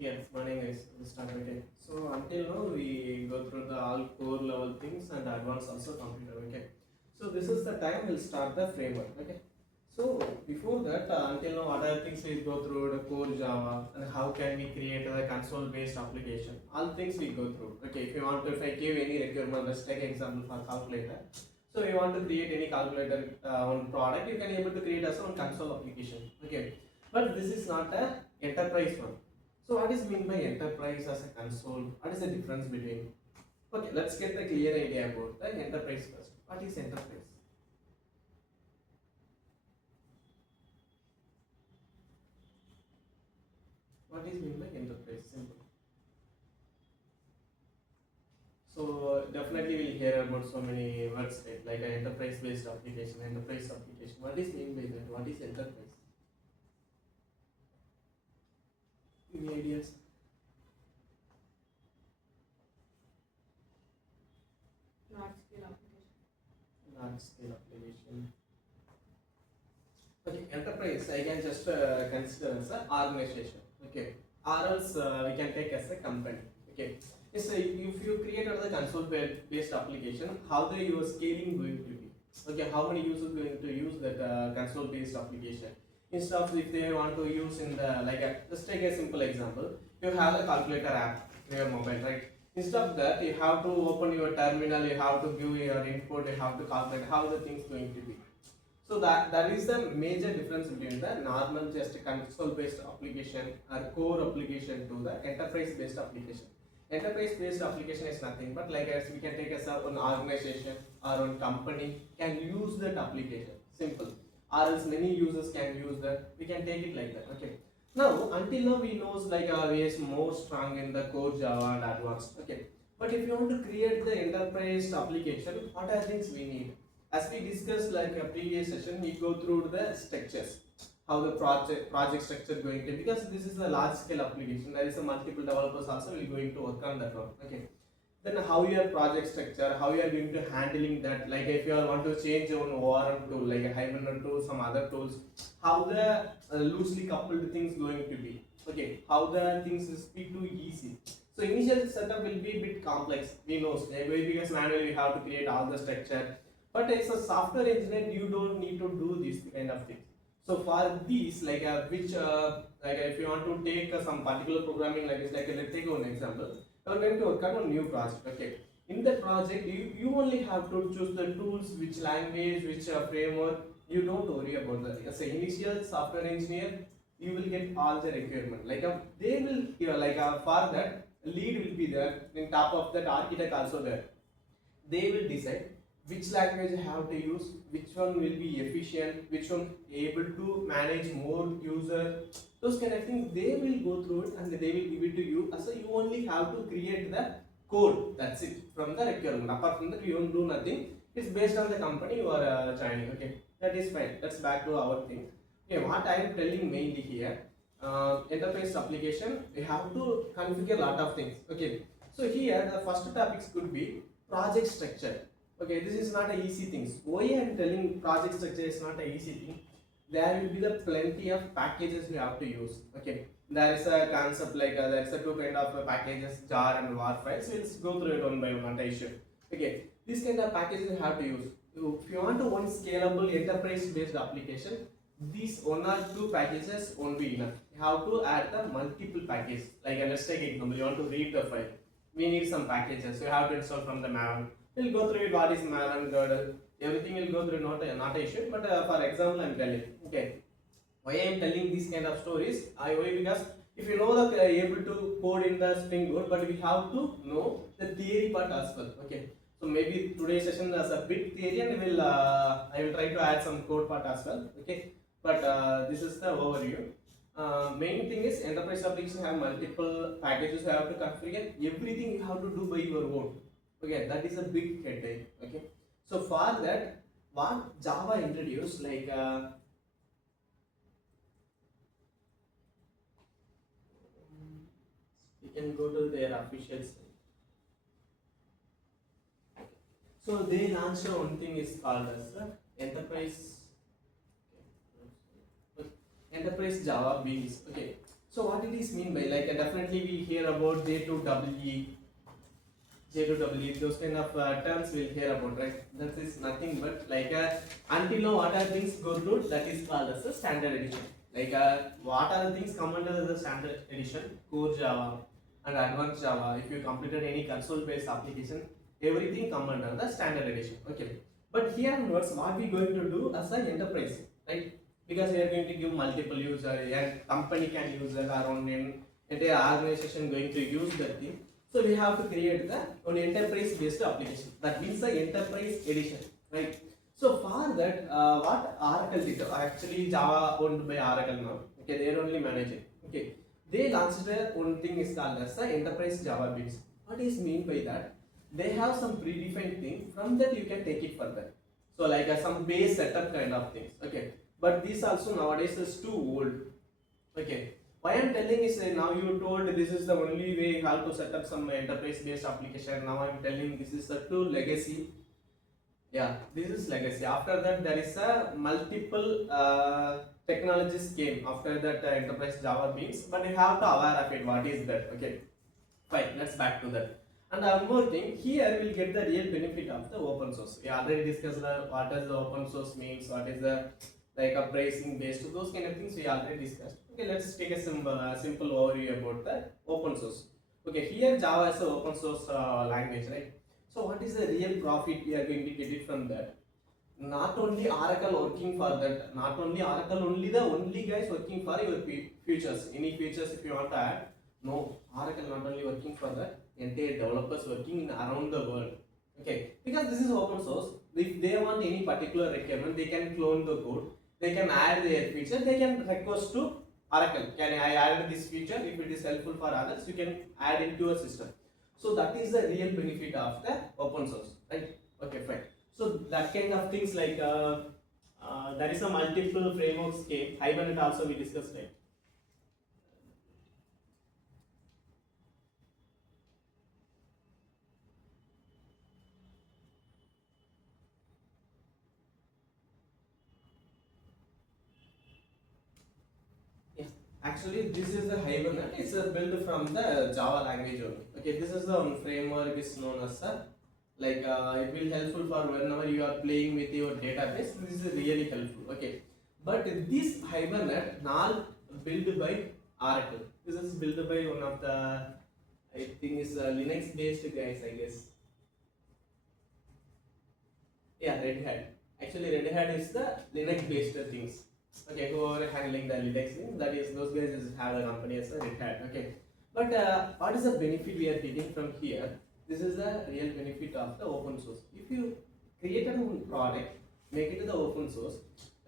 Yes, morning guys. We start again. So until now we go through the all core level things and advanced also computer. Okay. So this is the time we'll start the framework. Okay. So before that, until now what are things we go through the core Java and how can we create a console based application. All things we go through. Okay. If I give any requirement, let's take example for calculator. So you want to create any calculator on product, you can able to create as one console application. Okay. But this is not a enterprise one. So what is mean by enterprise as a console? What is the difference between? Okay, let's get the clear idea about the enterprise first. What is enterprise? What is mean by enterprise? Simple. So definitely we'll hear about so many words like an enterprise based application, enterprise application. What is mean by that? What is enterprise? Any ideas? Large scale application. Large scale application. Okay, enterprise I can just consider as an organization. Okay, or else we can take as a company. Okay, so if you create another console based application, how the your scaling going to be? Okay, how many users going to use that console based application? Instead of if they want to use in the let's take a simple example. You have a calculator app in your mobile, right? Instead of that, you have to open your terminal, you have to give your input, you have to calculate how the things going to be. So that is the major difference between the normal just console based application or core application to the enterprise based application. Enterprise based application is nothing but like as we can take as an organization or one company can use that application. Simple. Or else many users can use that. We can take it like that. Okay. Now until now we knows we is more strong in the core Java and advanced. Okay. But if you want to create the enterprise application, what are things we need? As we discussed like a previous session, we go through the structures, how the project structure going to, because this is a large scale application, there is a multiple developers also will going to work on that one. Okay, then how your project structure, how you are going to handling that, like if you want to change your ORM tool like a Hibernate tool, some other tools, how the loosely coupled things going to be. Okay, how the things is be too easy. So initial setup will be a bit complex, we know, because manually we have to create all the structure, but as a software engineer you don't need to do this kind of things. So for these if you want to take some particular programming like this, let's take one example. You are going to work on a new project. Okay, in that project you only have to choose the tools, which language, which framework. You don't worry about that. As an initial software engineer, you will get all the requirement they will for that lead will be there, in top of that architect also there. They will decide which language I have to use, which one will be efficient, which one able to manage more user, those kind of things. They will go through it and they will give it to you. So you only have to create the code. That's it from the requirement. Apart from that, you don't do nothing. It's based on the company you are joining. Okay, that is fine. Let's back to our thing. Okay, what I am telling mainly here, enterprise application, we have to configure a lot of things. Okay, so here the first topics could be project structure. Okay, this is not a easy thing. Why I am telling project structure is not a easy thing? There will be the plenty of packages we have to use. Okay, there is a concept there is a two kind of packages, jar and war files. We'll go through it one by one issue. Okay, this kind of packages you have to use. If you want to one scalable enterprise based application, these one or two packages won't be enough. You have to add the multiple packages. Let's take example. You want to read the file, we need some packages. You have to install from the maven. We'll go through it. What is maven, girdle, everything will go through. Not an issue, but for example, I'm telling. Okay, why I am telling these kind of stories? Because if you know the able to code in the Spring Boot, but we have to know the theory part as well. Okay, so maybe today's session is a bit theory, and I will try to add some code part as well. Okay, but this is the overview. Main thing is enterprise applications have multiple packages you have to configure. Everything you have to do by your own. Okay, that is a big headache. Okay, so for that, what Java introduced we can go to their official site. So they launched one thing is called as enterprise Java beans. Okay, So what it is mean by, like, definitely we hear about J2EE, J2EE, those kind of terms we'll hear about, right? That is nothing but like until now what are things go through, that is called as a standard edition. Like what are the things come under the standard edition? Core Java and advanced Java. If you completed any console based application, everything come under the standard edition. Okay. But here onwards, what we going to do as an enterprise, right? Because we are going to give multiple users, and company can use that, around an entire organization going to use that thing. So we have to create the an enterprise based application. That means the enterprise edition, right? So for that, what Oracle did, actually Java owned by Oracle now. Okay, they are only managing. Okay, they launched their own thing is called as the enterprise Java bits. What is mean by that? They have some predefined thing. From that you can take it further. So like some base setup kind of things. Okay, but this also nowadays is too old. Okay, why I'm telling is now you told this is the only way you have to set up some enterprise based application. Now I'm telling this is the true legacy. Yeah, this is legacy. After that, there is a multiple technologies came after that enterprise Java beans, but you have to aware of it. What is that? Okay, fine. Let's back to that. And one more thing, here we'll get the real benefit of the open source. We already discussed what does the open source means, what is the like a pricing based, those kind of things we already discussed. Okay, let's take a simple overview about the open source. Okay, here Java is an open source language, right? So what is the real profit we are going to get it from that? Not only Oracle working for that, not only Oracle, only the only guys working for your features. Any features if you want to add, no, Oracle not only working for that, entire developers working in around the world. Okay, because this is open source. If they want any particular requirement, they can clone the code, they can add their feature, they can request to Oracle. Can I add this feature? If it is helpful for others, you can add into your system. So that is the real benefit of the open source, right? Okay, fine. So that kind of things like there is a multiple frameworks came. Hibernate also we discussed, right? Yeah. Actually, this is the Hibernate. It's a build from the Java language only. Okay, this is the one framework is known as like it will helpful for whenever you are playing with your database. This is really helpful. Okay, but this Hibernate not built by Oracle. This is built by one of the, I think is Linux based guys, I guess. Yeah, Red Hat. Actually, Red Hat is the Linux based things. Okay, who are handling the Linux thing, that is those guys have a company as a Red Hat. Okay, but what is the benefit we are getting from here? This is the real benefit of the open source. If you create a product, make it the open source,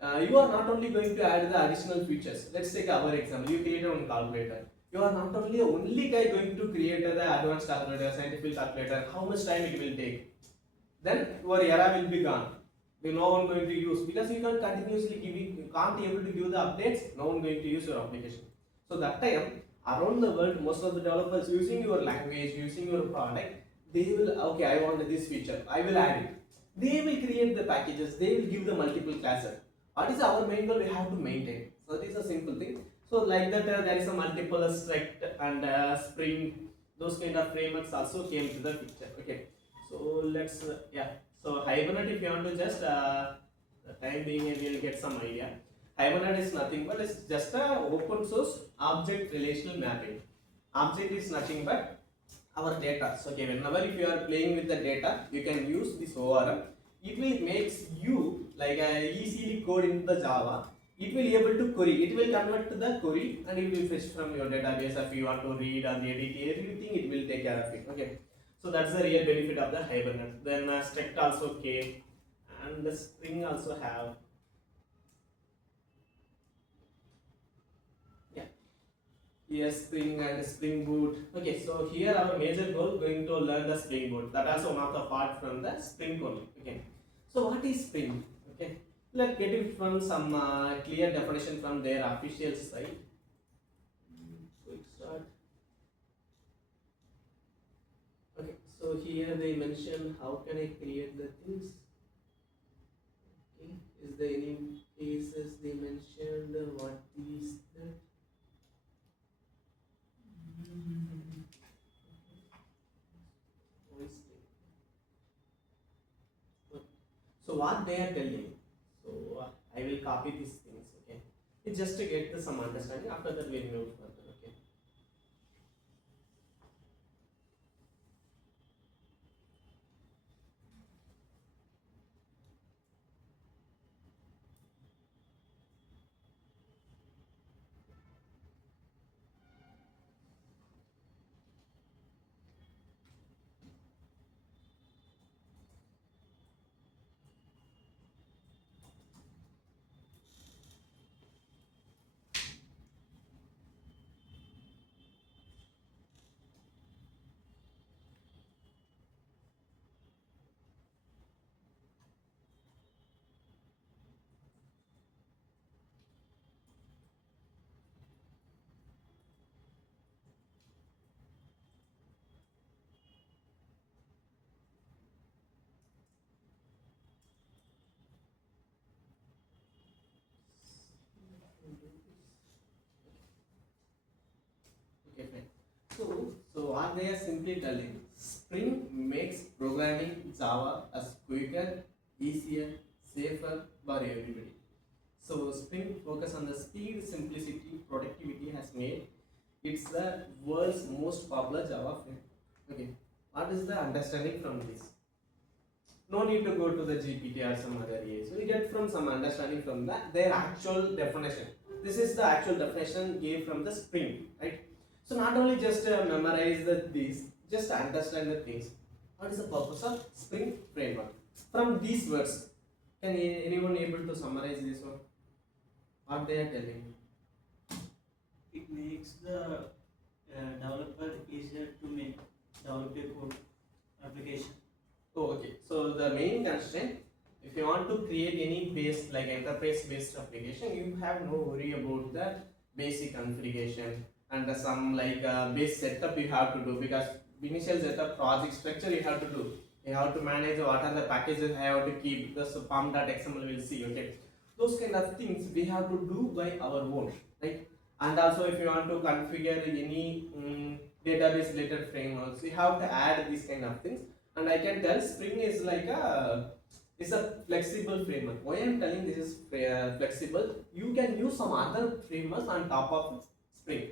you are not only going to add the additional features. Let's take our example. You create a calculator. You are not only the only guy going to create the advanced calculator, scientific calculator. How much time it will take? Then your era will be gone. No one going to use, because you can continuously giving, you can't able to give the updates. No one going to use your application. So that time around the world, most of the developers using your language, using your product, they will, okay, I want this feature, I will add it. They will create the packages. They will give the multiple classes. What is our main goal? We have to maintain. So this is a simple thing. So like that, there is a multiple strict and Spring. Those kind of frameworks also came to the picture. Okay. So let's yeah. So Hibernate, if you want to just the time being, we will get some idea. Hibernate is nothing but it's just a open source object relational mapping. Object is nothing but our data. So okay, whenever if you are playing with the data, you can use this ORM. It will makes you like easily code into the Java. It will able to query. It will convert to the query and it will fetch from your database. If you want to read or edit everything, it will take care of it. Okay. So that's the real benefit of the Hibernate. Then struct also came, and the Spring also have. Yeah. Here Spring and Spring Boot. Okay, so here our major goal going to learn the Spring Boot. That also one of the part from the Spring only. Okay. So what is Spring? Okay. Let's get it from some clear definition from their official site. Quick start. Okay, so here they mention how can I create the things. Okay, is there any cases they mentioned? What is that? what they are telling, so I will copy these things. Okay, it's just to get some understanding. After that, we'll move further. Okay. Okay, fine. So what they are simply telling, Spring makes programming Java as quicker, easier, safer for everybody. So Spring focus on the speed, simplicity, productivity has made it's the world's most popular Java framework. Okay, what is the understanding from this? No need to go to the GPT or some other AI. So we get from some understanding from that their actual definition. This is the actual definition gave from the Spring, right? So not only just memorize these, just understand the things. What is the purpose of Spring framework? From these words, can anyone able to summarize this one? What they are telling? It makes the developer easier to make develop a code application. Oh, okay. So the main constraint, if you want to create any base like enterprise based application, you have no worry about the basic configuration and the some like base setup you have to do, because initial setup project structure you have to do. You have to manage what are the packages I have to keep. The pom.xml will see. Okay, those kind of things we have to do by our own, right? And also if you want to configure any database related frameworks, you have to add these kind of things. And I can tell Spring is like it's a flexible framework. Why I am telling this is flexible, you can use some other frameworks on top of Spring.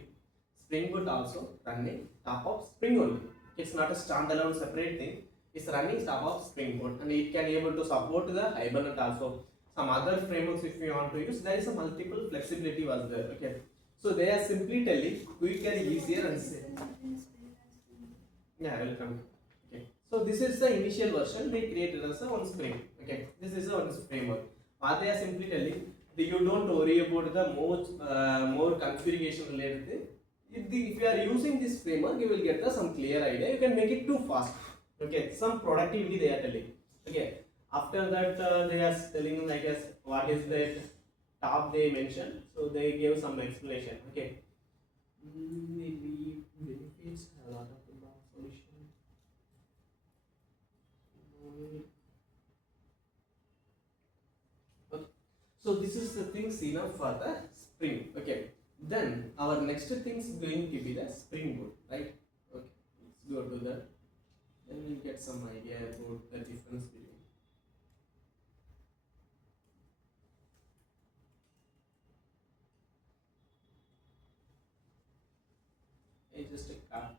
Spring Boot also running top of Spring only. It's not a standalone separate thing. It's running top of Spring Boot, and it can able to support the Hibernate also. Some other frameworks if you want to use, there is a multiple flexibility was there. Okay, so they are simply telling quicker, easier, and safe. Yeah, welcome. Okay, so this is the initial version they created as a one Spring. Okay, this is a one framework. What they are simply telling, that you don't worry about the more configuration related thing. If you are using this framework, you will get the some clear idea. You can make it too fast. Okay, some productivity they are telling. Okay, after that they are telling like as what is the top they mentioned. So they gave some explanation. Okay, maybe benefits a lot of solution. Okay. So this is the things enough for the Spring. Okay. Then our next thing is going to be the Spring Boot, right? Okay. Let's go to that. Then we'll get some idea about the difference between. I just copy.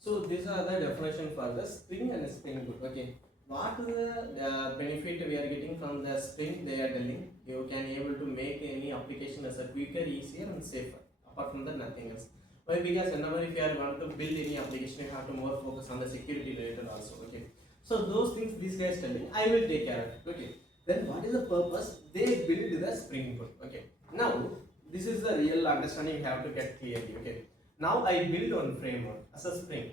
So these are the definition for the Spring and Spring Boot. Okay, what is the benefit we are getting from the Spring? They are telling you can able to make any application as a quicker, easier, and safer. Apart from that, nothing else. Why? Because whenever if you are want to build any application, you have to more focus on the security related also. Okay, so those things these guys telling, I will take care of it. Okay, then what is the purpose? They build the Spring Boot. Okay, now this is the real understanding you have to get clearly. Okay. Now I build one framework as a Spring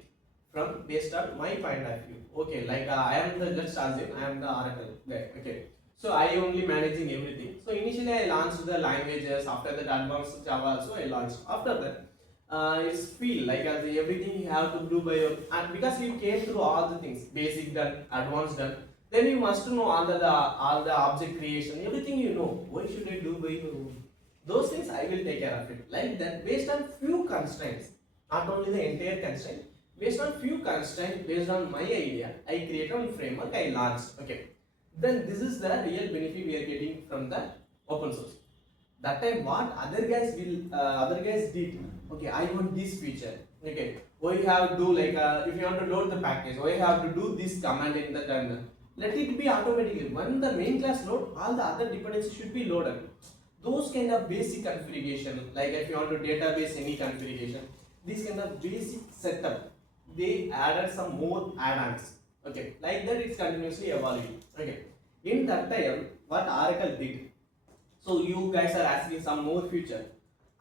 from based on my point of view. Okay, like I am the let's assume I am the Oracle guy. Okay, so I only managing everything. So initially I launched the languages. After that advanced Java also I launched. After that it's feel like as everything you have to do by your, and because you came through all the things, basic done, advanced done, then you must know all the object creation, everything you know. Why should I do by your own? Those things I will take care of it. Like that, based on few constraints, not only the entire constraint, based on few constraints, based on my idea, I create one framework, I launched. Okay. Then this is the real benefit we are getting from the open source. That time what other guys did, okay, I want this feature, okay, why you have to do like if you want to load the package, why you have to do this command in the terminal, let it be automatically when the main class load, all the other dependencies should be loaded. Those kind of basic configuration, like if you want to database any configuration, this kind of basic setup, they added some more add-ons. Okay, like that it's continuously evolving. Okay, in that time what Oracle did, so you guys are asking some more future.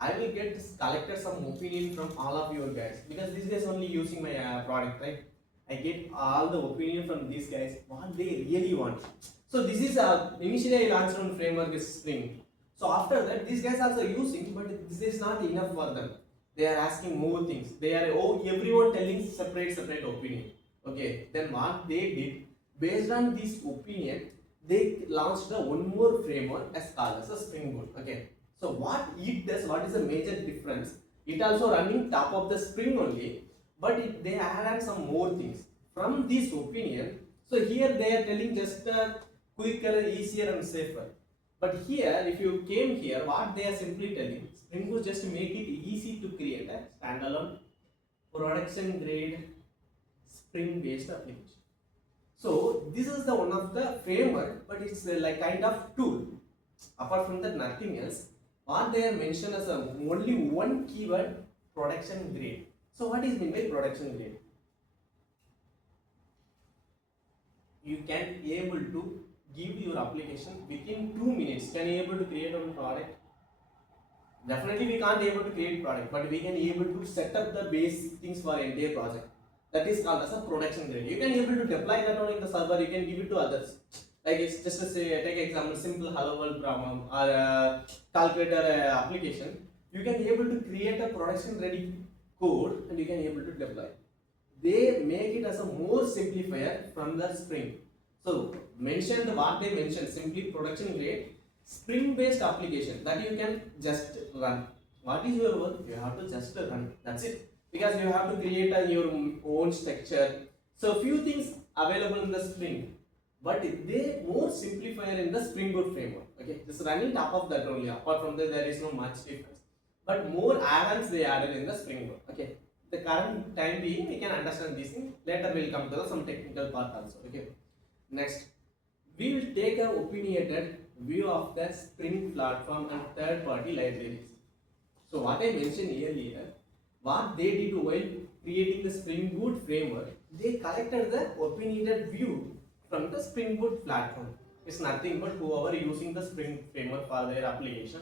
I will get collected some opinion from all of you guys, because these guys only using my product, right? I get all the opinion from these guys what they really want. So this is initially I launched on framework is Spring. So after that these guys also using, but this is not enough for them. They are asking more things. They are everyone telling separate opinion. Okay, then what they did, based on this opinion, they launched the one more framework as called as a Spring Boot. Okay, so what it does, what is the major difference? It also running top of the Spring only, but they add some more things from this opinion. So here they are telling just quicker, easier and safer. But here, if you came here, what they are simply telling, Spring Boot just make it easy to create a standalone production grade Spring based application. So this is the one of the framework, but it's like kind of tool. Apart from that, nothing else. What they are mentioned as only one keyword, production grade. So what is meant by production grade? You can be able to give your application within 2 minutes. Can you able to create one product? Definitely we can't able to create product, but we can able to set up the basic things for entire project. That is called as a production grade. You can able to deploy that on in the server. You can give it to others. Like it's just to say, take example, simple hello world problem or calculator application. You can able to create a production ready code and you can able to deploy. They make it as a more simplifier from the Spring. So mentioned what they mentioned, simply production grade Spring based application that you can just run. What is your work? You have to just run. That's it. Because you have to create your own structure. So few things available in the Spring, but they more simplifier in the Spring Boot framework. Okay, just running top of that only. Apart from that, there is no much difference. But more add-ons they added in the Spring Boot. Okay, the current time being we can understand these things. Later we'll come to some technical part also. Okay, next we will take a opinionated view of the Spring platform and third-party libraries. So what I mentioned earlier, what they did while creating the Spring Boot framework, they collected the opinionated view from the Spring Boot platform. It's nothing but whoever using the Spring framework for their application,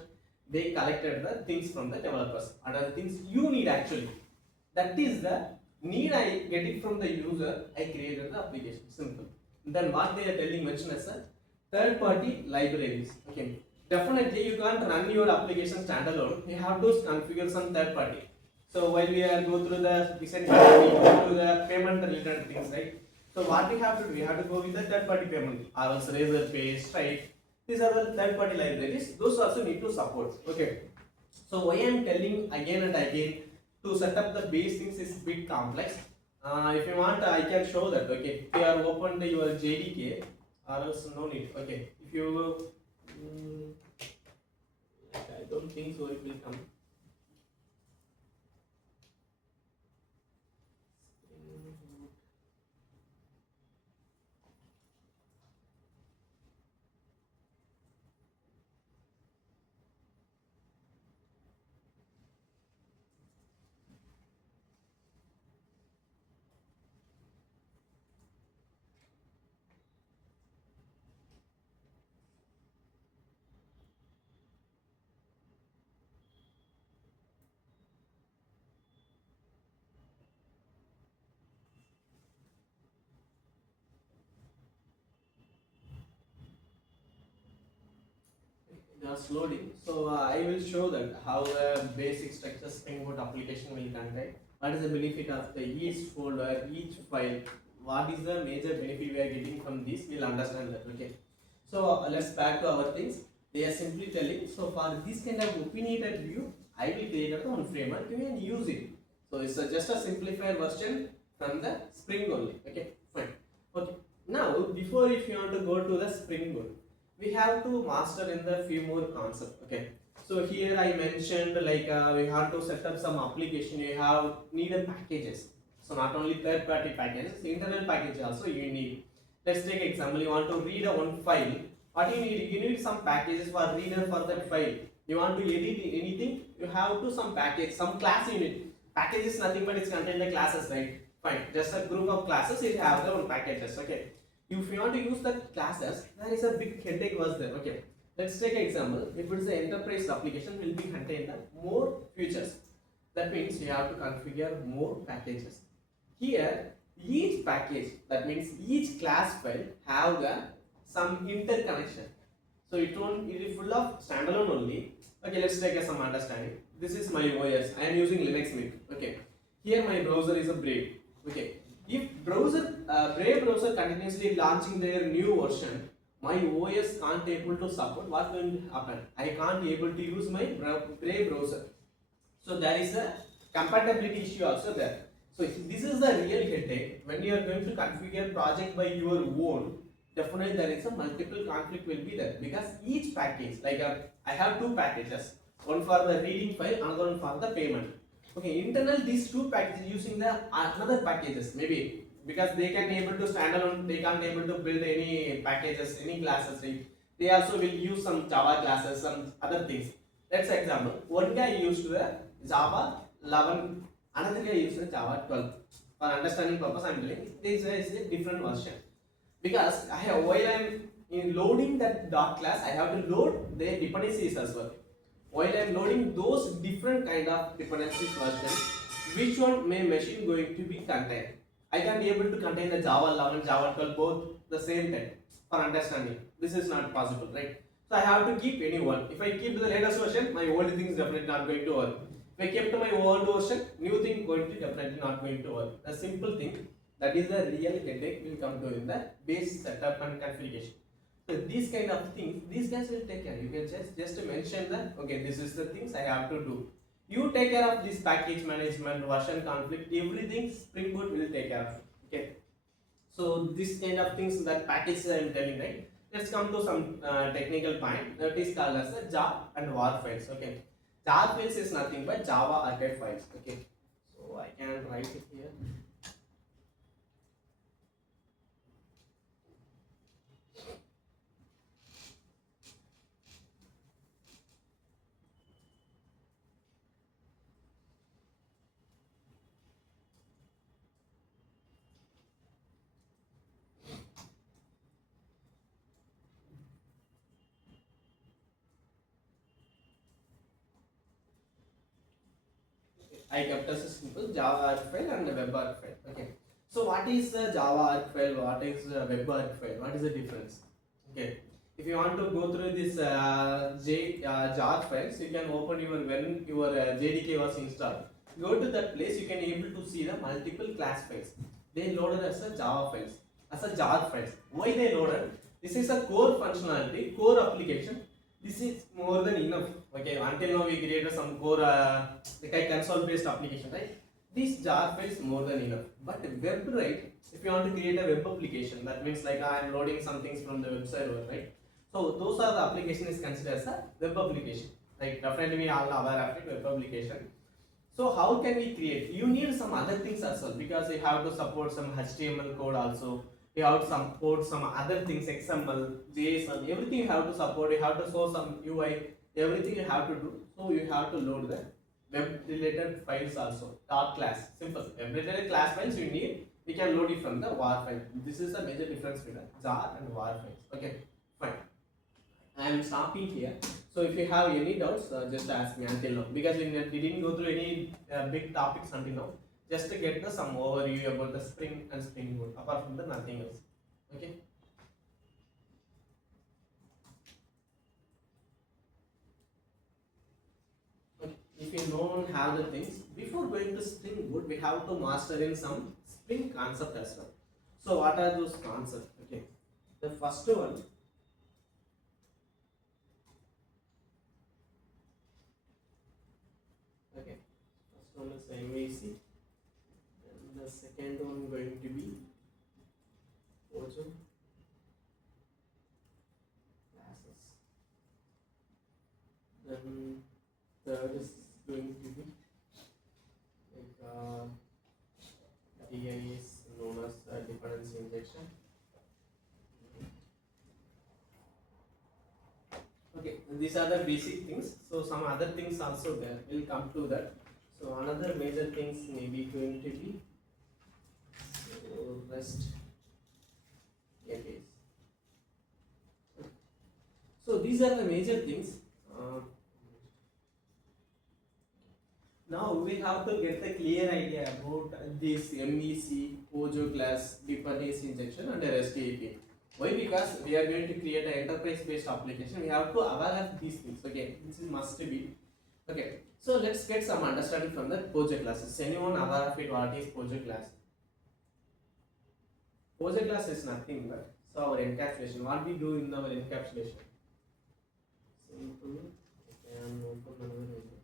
they collected the things from the developers. What are the things you need actually? That is the need I get it from the user, I created the application. Simple. Then what they are telling mention as a third party libraries. Okay, definitely you can't run your application standalone, you have to configure some third party. So while we are go through the recently we go to the payment related things, right? So what we have to do, we have to go with the third party payment, ours Razorpay, Stripe. These are the third party libraries, those also need to support. Okay, so why I am telling again and again, to set up the base things is bit complex. If you want, I can show that. Okay, if you are open to your JDK, or else no need. Okay, if you, I don't think so. It will come. just loading. So I will show that how a basic structure Spring Boot application will contain. What is the benefit of the each folder, each file? What is the major benefit we are getting from this? We'll understand that. Okay. So let's back to our things. They are simply telling. So for this kind of opinionated view, I will create one framework and use it. So it's just a simplified version from the Spring only. Okay, fine. Okay. Now before if you want to go to the Spring Boot, we have to master in the few more concepts. Okay. So here I mentioned like we have to set up some application. You have needed packages. So not only third-party packages, internal package also you need. Let's take example. You want to read a one file. What you need? You need some packages for reader for that file. You want to edit anything? You have to some package, some class unit. Package is nothing but it's contain the classes, right? Fine. Just a group of classes. You have their own packages. Okay. If you want to use that classes, there is a big headache was there. Okay. Let's take an example. If it is an enterprise application, will be contain the more features. That means you have to configure more packages. Here, each package, that means each class file have the some interconnection. So it is full of standalone only. Okay, let's take some understanding. This is my OS. I am using Linux Mint. Okay. Here my browser is a Brave. Okay. If Brave browser continuously launching their new version, my OS can't able to support. What will happen? I can't able to use my Brave browser. So there is a compatibility issue also there. So this is the real headache. When you are going to configure project by your own, definitely there is a multiple conflict will be there because each package, like I have two packages, one for the reading file, another one for the payment. Okay, internal these two packages using the another packages maybe because they can able to stand alone, they can't able to build any packages, any classes. Right? They also will use some Java classes, some other things. Let's example. One guy used the Java 11, another guy used the Java 12. For understanding purpose, I am telling this is a different version. Because while I am in loading that dot class, I have to load the dependencies as well. While I am loading those different kind of dependencies version, which one may machine going to be contained? I can be able to contain the Java 11, Java 12 both the same time for understanding. This is not possible, right? So I have to keep any one. If I keep the latest version, my old thing is definitely not going to work. If I kept my old version, new thing going to definitely not going to work. A simple thing. That is the real headache will come to in the base setup and configuration. So these kind of things, these guys will take care. You can just mention that okay, this is the things I have to do. You take care of this package management, version conflict, everything Spring Boot will take care of. Okay. So this kind of things that packages I am telling, right? Let's come to some technical point that is called as the jar and var files. Okay. Jar files is nothing but Java archive files. Okay. So I can write it here. I kept as a simple Java arc file and a web arc file. Okay. So what is the Java arc file? What is the web arc file? What is the difference? Okay. If you want to go through this jar files, you can open when your JDK was installed. Go to that place, you can able to see the multiple class files. They loaded as a Java files, as a jar files. Why they loaded? This is a core functionality, core application. This is more than enough. Okay, until now we created some core like a console based application, right? This jar file is more than enough. But web, right? If you want to create a web application, that means like I am loading some things from the web server, right? So those are the application is considered as a web application. Like definitely we all aware of it, web application. So how can we create? You need some other things as well because you have to support some HTML code also. You have to support some other things, XML, JSON, everything you have to support. You have to show some UI, everything you have to do. So you have to load the web related files also. Dot class, simple. Web related class files you need. We can load it from the var file. This is the major difference between jar and var files. Okay, fine. I am stopping here. So if you have any doubts, just ask me until now. Because we didn't go through any big topics until now. Just to get some overview about the Spring and Spring Boot. Apart from that, nothing else. Okay. you don't have the things, before going to Spring Boot, we have to master in some Spring concept as well. So what are those concepts? Okay, the first one, okay, first one is MVC, and the second one going to be POJO classes. Then third is going to be like DI is known as dependency injection. Okay, these are the basic things. So some other things also there. We'll come to that. So another major things may be going to be REST APIs. So these are the major things. Now we have to get a clear idea about this MVC, POJO class, dependency injection, and REST API. Why? Because we are going to create an enterprise-based application. We have to aware of these things. Okay, this is must be. Okay, so let's get some understanding from the POJO classes. Anyone aware of it? What is POJO class? POJO class is nothing but our encapsulation. What we do in our encapsulation? Simple. Okay, I'm open another window.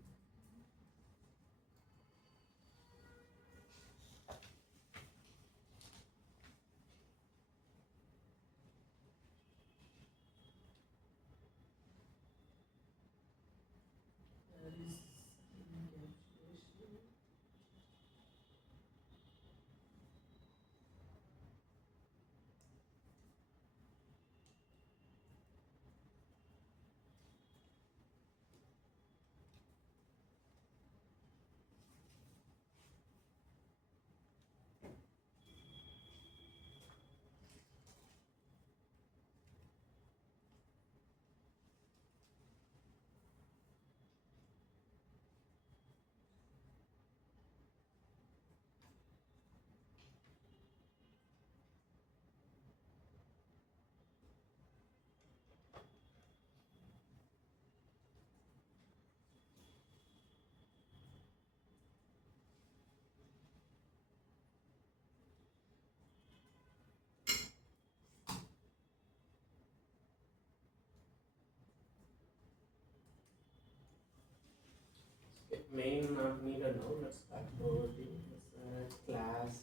Main not needed now. Let's back over to this class.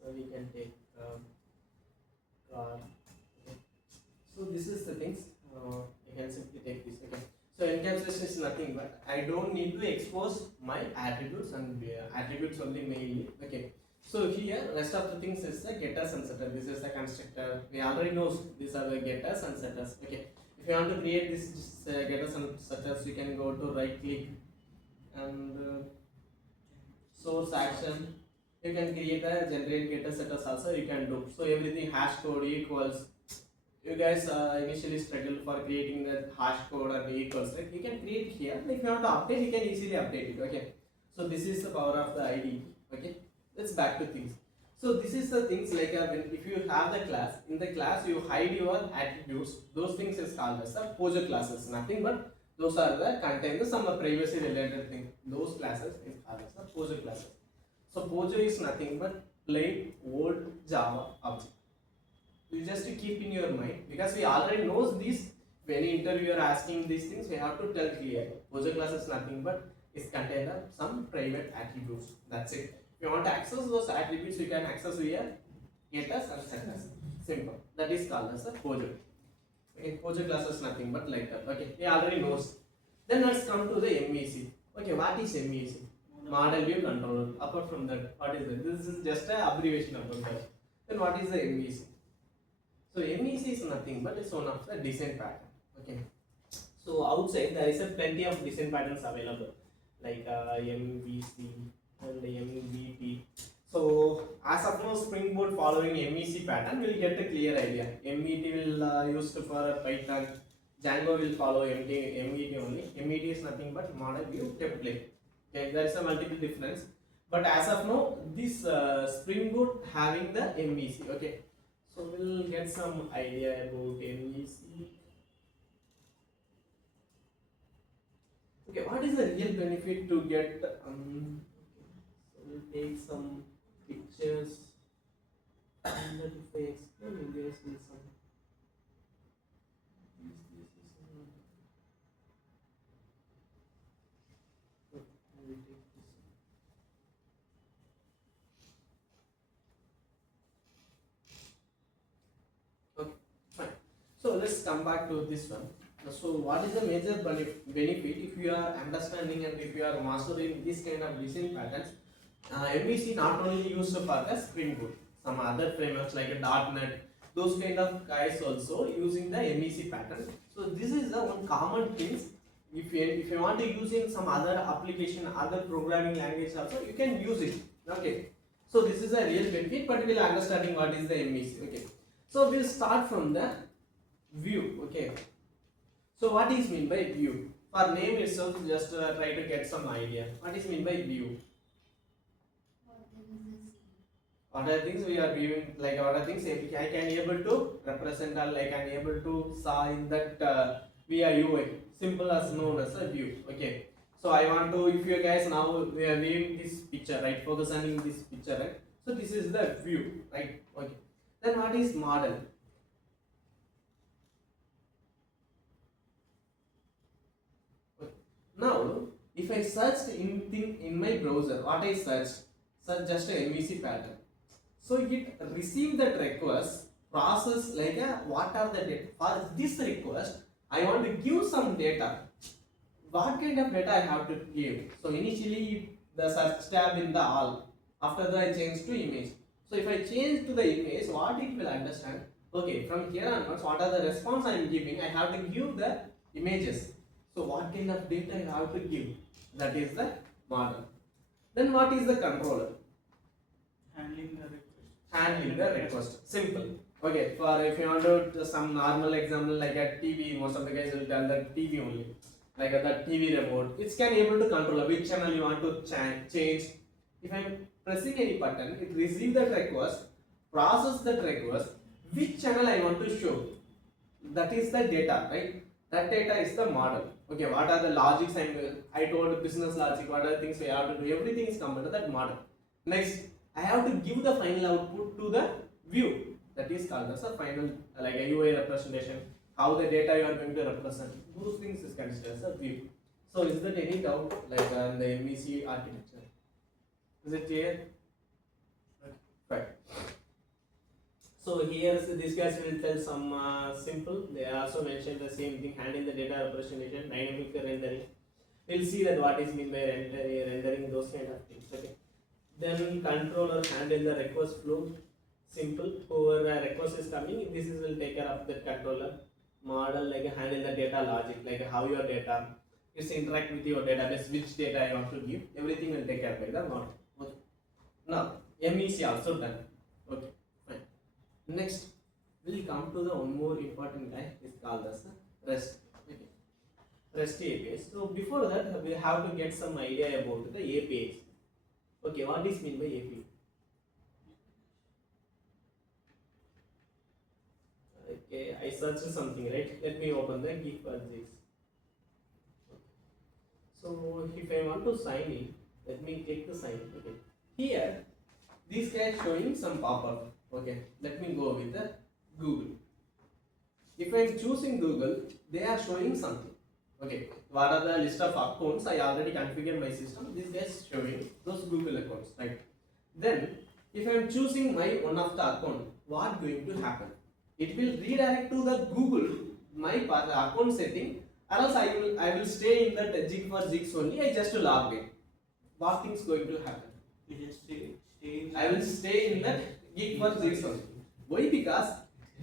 So we can take car. Okay. So this is the things. You can simply take this. Okay. So encapsulation is nothing but I don't need to expose my attributes and attributes only mainly. Okay. So here rest of the things is the getters and setters. This is the constructor. We already know these are the getters and setters. Okay. If you want to create this getters and setters, you can go to right click and source action. You can create a generate getter setters also. You can do so everything hash code equals. You guys initially struggle for creating the hash code and equals, right? You can create here. If you want to update, you can easily update it. Okay. So this is the power of the IDE. Okay. Let's back to things. So this is the things like if you have the class, in the class you hide your attributes. Those things is called as the POJO classes. Nothing but those are the contain some privacy related thing. Those classes is called as the POJO classes. So POJO is nothing but plain old Java object. You just keep in your mind because we already knows this. When interviewer asking these things, we have to tell clear. POJO class is nothing but is contain some private attributes. That's it. If you want to access those attributes, you can access via getters and setters. Simple. That is called as a POJO. Okay, POJO class is nothing but like that. Okay, he already knows. Then let's come to the MVC. Okay, what is MVC? Model View Controller. Apart from that, what is it? This is just an abbreviation of that. Then what is the MVC? So MVC is nothing but it's one of the design pattern. Okay. So outside there is a plenty of design patterns available, like MVC and MVT. So as of now, Spring Boot following MVC pattern will get a clear idea. MVT will used for Python. Django will follow MVT only. MVT is nothing but model view template. Okay, there is a multiple difference. But as of now, this Spring Boot having the MVC. Okay, so we'll get some idea about MVC. Okay, what is the real benefit to get? So we'll take some pictures. And that if I explain this with some. This is okay, I will take this. Okay, fine. So let's come back to this one. So what is the major benefit if you are understanding and if you are mastering this kind of design patterns? MVC not only used for the Spring Boot, some other frameworks like a .NET, those kind of guys also using the MVC pattern. So this is the one common things. If you want to use in some other application, other programming language also, you can use it. Okay. So this is a real benefit, but we'll understanding what is the MVC. Okay. So we'll start from the view. Okay. So what is mean by view? For name itself, just try to get some idea. What is mean by view? What are things we are viewing? Like what are things I can able to represent or like I am able to saw in that via UI. Simple as known as a view. Okay. So I want to, if you guys now we are viewing this picture, right? Focus on this picture, right? So this is the view, right? Okay. Then what is model? Now, if I search in my browser, what I search just a MVC pattern. So it receive that request, process like what are the data. For this request, I want to give some data. What kind of data I have to give? So initially the search tab in the all. After that I change to image. So if I change to the image, what it will understand? Okay, from here onwards, what are the response I am giving? I have to give the images. So what kind of data I have to give? That is the model. Then what is the controller? Handling the request. Handling the request. Simple. Okay, for if you want to do some normal example like a TV, most of the guys will tell that TV only. Like that TV remote, it can able to control which channel you want to change. If I am pressing any button, it receives that request, process that request, which channel I want to show. That is the data, right? That data is the model. Okay, what are the logics I told business logic, what are the things we have to do, everything is come under that model. Next, I have to give the final output to the view. That is called as a final, like a UI representation. How the data you are going to represent. Those things is considered as a view. So is there any doubt like in the MVC architecture? Is it clear? Right. So here these guys will tell some simple. They also mentioned the same thing, handling the data representation, dynamic rendering. We'll see that what is meant by rendering, those kind of things. Okay. Then controller handle the request flow. Simple. Whoever request is coming, this is will take care of the controller. Model like handle the data logic, like how your data is interact with your database, which data I want to give. Everything will take care by the model. Okay. Now MVC also done. Okay. Fine. Next, we'll come to the one more important guy. It's called as REST. Okay. REST APIs. So before that, we have to get some idea about the APIs. Okay, what is mean by API? Okay, I searched something, right? Let me open the Geek for this. So if I want to sign in, let me click the sign. Okay. Here, this guy is showing some pop-up. Okay, let me go with the Google. If I am choosing Google, they are showing something. Okay, what are the list of accounts? I already configured my system. This guy is showing those Google accounts, right? Then, if I am choosing my one of the account, what going to happen? It will redirect to the Google, my account setting, or else I will stay in that Jig for Jigs only. I just log in. What things going to happen? You just stay. I will stay in that Gig for Jigs only. Why? Because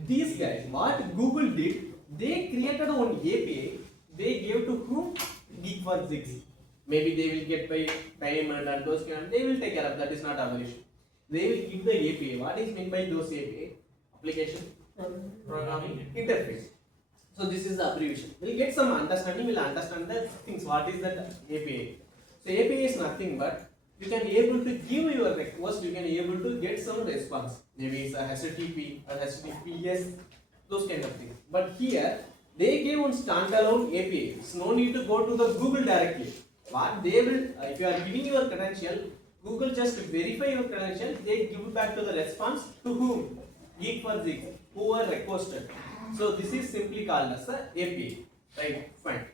these guys, what Google did, they created one API. They gave to whom? Gig for Jigs. Maybe they will get by payment and those kind. They will take care of that. Is not our issue. They will give the API. What is meant by those API? Application programming interface. So this is the abbreviation. We'll get some understanding. We'll understand the things. What is that API? So API is nothing but you can able to give your request. You can able to get some response. Maybe it's a HTTP or HTTPS, those kind of things. But here They give one standalone API. It's no need to go to the Google directly. What they will, if you are giving your credential, Google just verify your credential. They give back to the response to whom? Geek for Zig, who are requested. So this is simply called as a API. Right? Fine.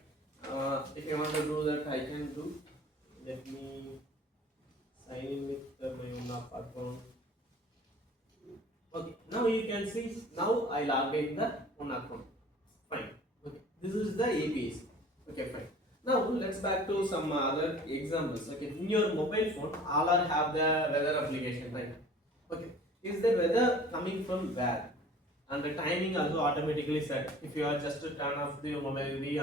If you want to do that, I can do. Let me sign in with my own account. Okay. Now you can see. Now I log in the own account. Fine. Okay. This is the APIs. Okay. Fine. Now let's back to some other examples. Okay. In your mobile phone, all are have the weather application, right? Okay. Is the weather coming from where? And the timing also automatically set. If you are just to turn off the mobile, the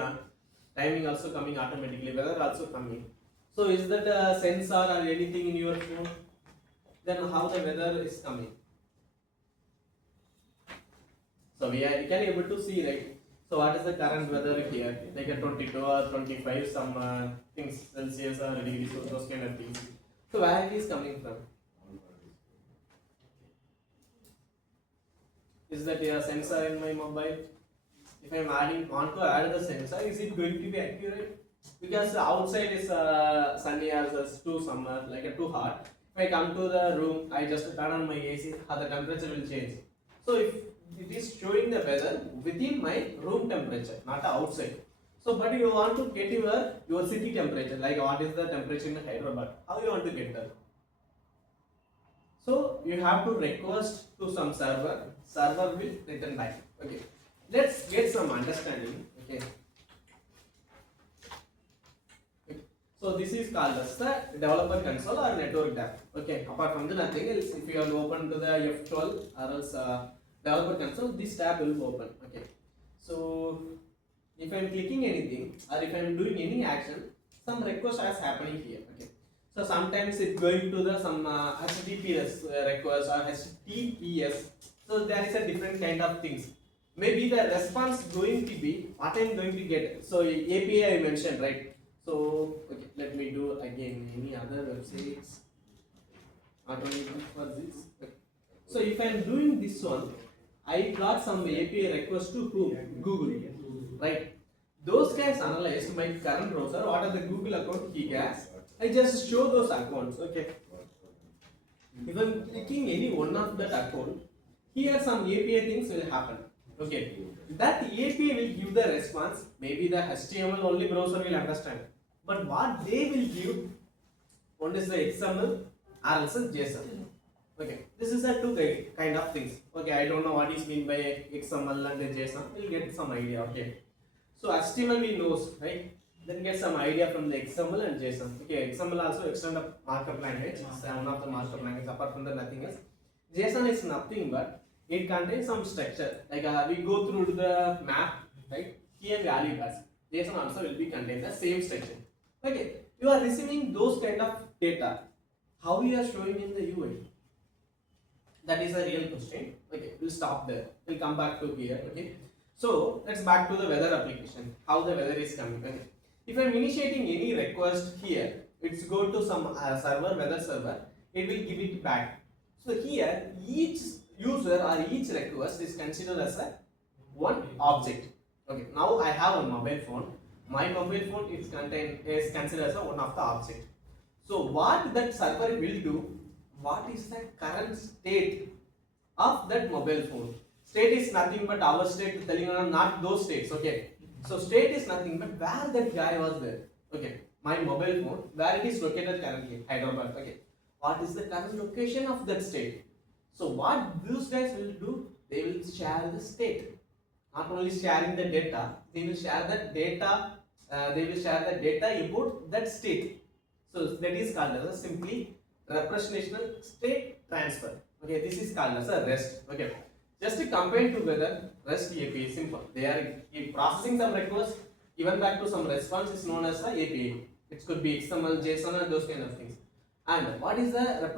timing also coming automatically. Weather also coming. So is that a sensor or anything in your phone? Then how the weather is coming? So we can able to see, right? So what is the current weather here? Like a 22 or 25, some things Celsius or degrees, so those kind of things. So where it is coming from? Is that a sensor in my mobile? If I am want to add the sensor, is it going to be accurate? Because outside is sunny or too summer, like a too hot. If I come to the room, I just turn on my AC, the temperature will change. So if it is showing the weather within my room temperature, not outside. So, but you want to get your city temperature, like what is the temperature in Hyderabad? How you want to get that? So you have to request to some server. Server will return back. Okay. Let's get some understanding. Okay. So this is called as the developer console or network tab. Okay. Apart from the nothing else, if you are open to the F12 or else developer console, this tab will open. Okay. So if I am clicking anything or if I am doing any action, some request is happening here. Okay. So sometimes it's going to the some HTTPS request or HTTPS. So there is a different kind of things. Maybe the response going to be what I am going to get. So API I mentioned, right? So okay, let me do again any other websites. Not only for this. Okay. So if I am doing this one, I got some API request to whom? Google, right? Those guys analyzed my current browser. What are the Google account he has? I just show those accounts. Okay. If I'm clicking any one of that account, here some API things will happen. Okay. That API will give the response. Maybe the HTML only browser will understand. But what they will give, one is the XML or else JSON. Okay. This is the two kind of things. Okay. I don't know what is mean by XML and the JSON. We'll get some idea. Okay. So HTML we knows, right? Then get some idea from the XML and JSON. Okay, XML also extend of markup language. It's one of the markup language. Apart from the nothing else. JSON is nothing but it contains some structure. Like we go through the map, right? Key and value paths. JSON also will be contain the same structure. Okay, you are receiving those kind of data. How you are showing in the UI? That is a real question. Okay, we'll stop there. We'll come back to here. Okay. So let's back to the weather application. How the weather is coming. Okay. If I am initiating any request here, it's go to some server, weather server, it will give it back. So here, each user or each request is considered as a one object. Okay, now I have a mobile phone. My mobile phone is considered as a one of the object. So what that server will do, what is the current state of that mobile phone? State is nothing but our state, Telangana, not those states. Okay. So state is nothing but where that guy was there. Okay. My mobile phone, where it is located currently, Hyderabad. Okay. What is the current location of that state? So what those guys will do? They will share the state. Not only sharing the data, they will share the data. They will share the data about that state. So that is called as a simply representational state transfer. Okay. This is called as a REST. Okay. Just to combine together, REST API is simple. They are processing some requests, even back to some response is known as the API. It could be XML, JSON, and those kind of things. And what is the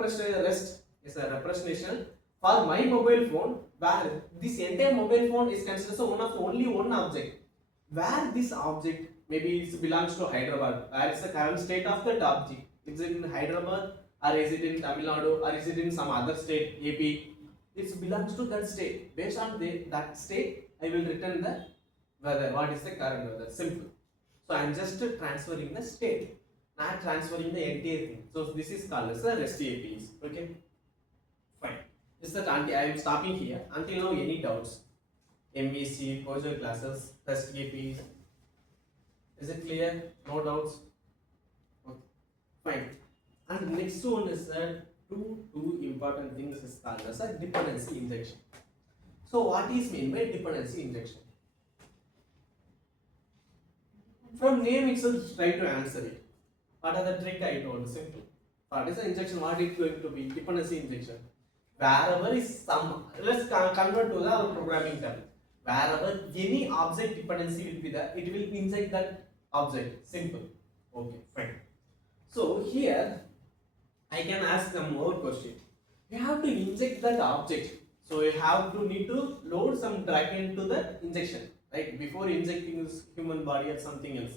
REST? Is a representation for my mobile phone, where this entire mobile phone is considered as one of the only one object. Where this object maybe it belongs to Hyderabad. Where is the current state of that object? Is it in Hyderabad, or is it in Tamil Nadu, or is it in some other state, AP? It belongs to that state. Based on that state, I will return the weather. What is the current weather? Simple. So I'm just transferring the state, not transferring the entire thing. So this is called as the REST APIs. Okay, fine. This is that I am stopping here. Until now, any doubts? MVC, POJO classes, REST APIs. Is it clear? No doubts? Okay, fine. And the next one is that two important things is called as a dependency injection. So what is mean by dependency injection? From name itself, try to answer it. What are the trick I told? Simple. What is the injection? What is going to be? Dependency injection. Wherever is some, let's convert to the programming term. Wherever any object dependency will be there, it will inject that object. Simple. Okay, fine. So here I can ask some more question. You have to inject that object. So you have to need to load some drag into the injection, right? Before injecting this human body or something else.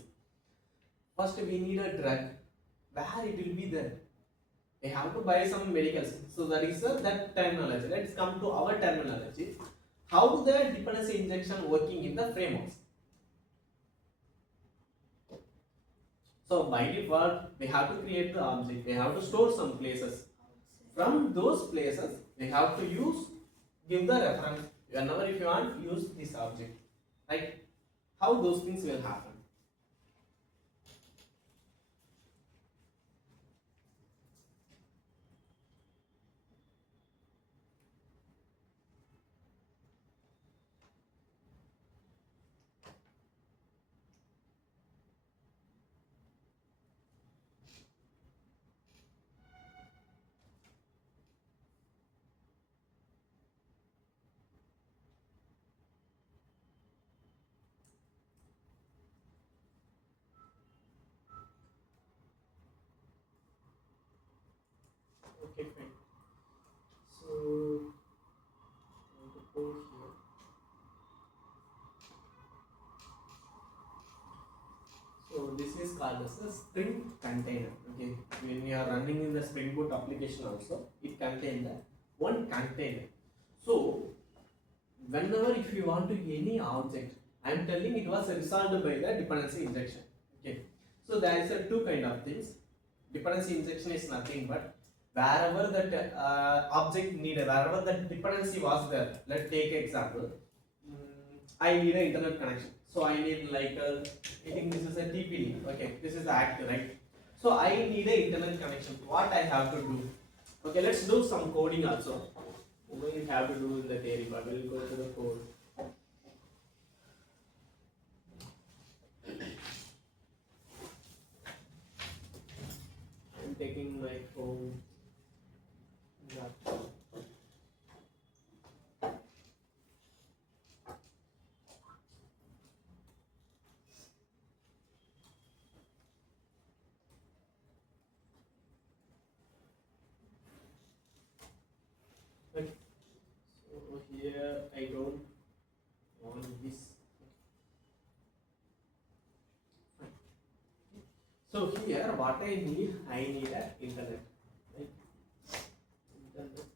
First we need a drug. Where it will be there? We have to buy some medicals. So that is that terminology. Let's come to our terminology. How the dependency injection working in the frameworks? So by default, we have to create the object. We have to store some places. From those places, we have to give the reference. Whenever if you want, use this object. Right? How those things will happen? Okay, fine. So, I'm going to go here. So this is called as a Spring container. Okay, when you are running in the Spring Boot application also, it contains the one container. So whenever if you want to any object, I am telling it was resolved by the dependency injection. Okay, so there is a two kind of things. Dependency injection is nothing but wherever that object needed, wherever that dependency was there. Let's take example. I need an internet connection. So I need like I think this is a TPD. Okay, this is the act, right? So I need an internet connection. What I have to do? Okay, let's do some coding also. We will have to do in the theory, but we will go to the code. I'm taking my phone. Okay. So here I don't want this. Fine. So here what I need an internet. Right? Internet.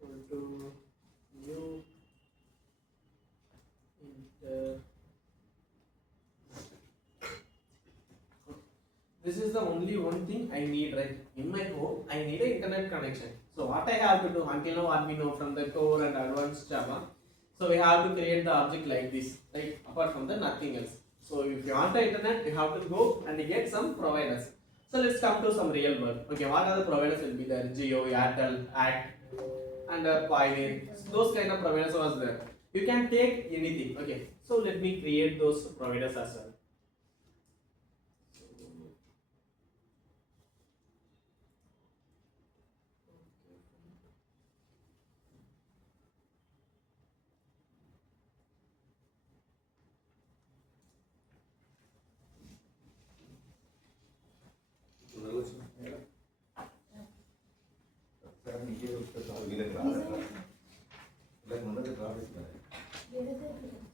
Go to new inter. This is the only one thing I need, right? In my home, I need an internet connection. So what I have to do, until now what we know from the core and advanced Java, so we have to create the object like this, right? Apart from the nothing else. So if you want the internet, you have to go and get some providers. So let's come to some real world. Okay, what are the providers will be there? Geo, Airtel, Act, and Pioneer. Those kind of providers was there. You can take anything. Okay, so let me create those providers as well.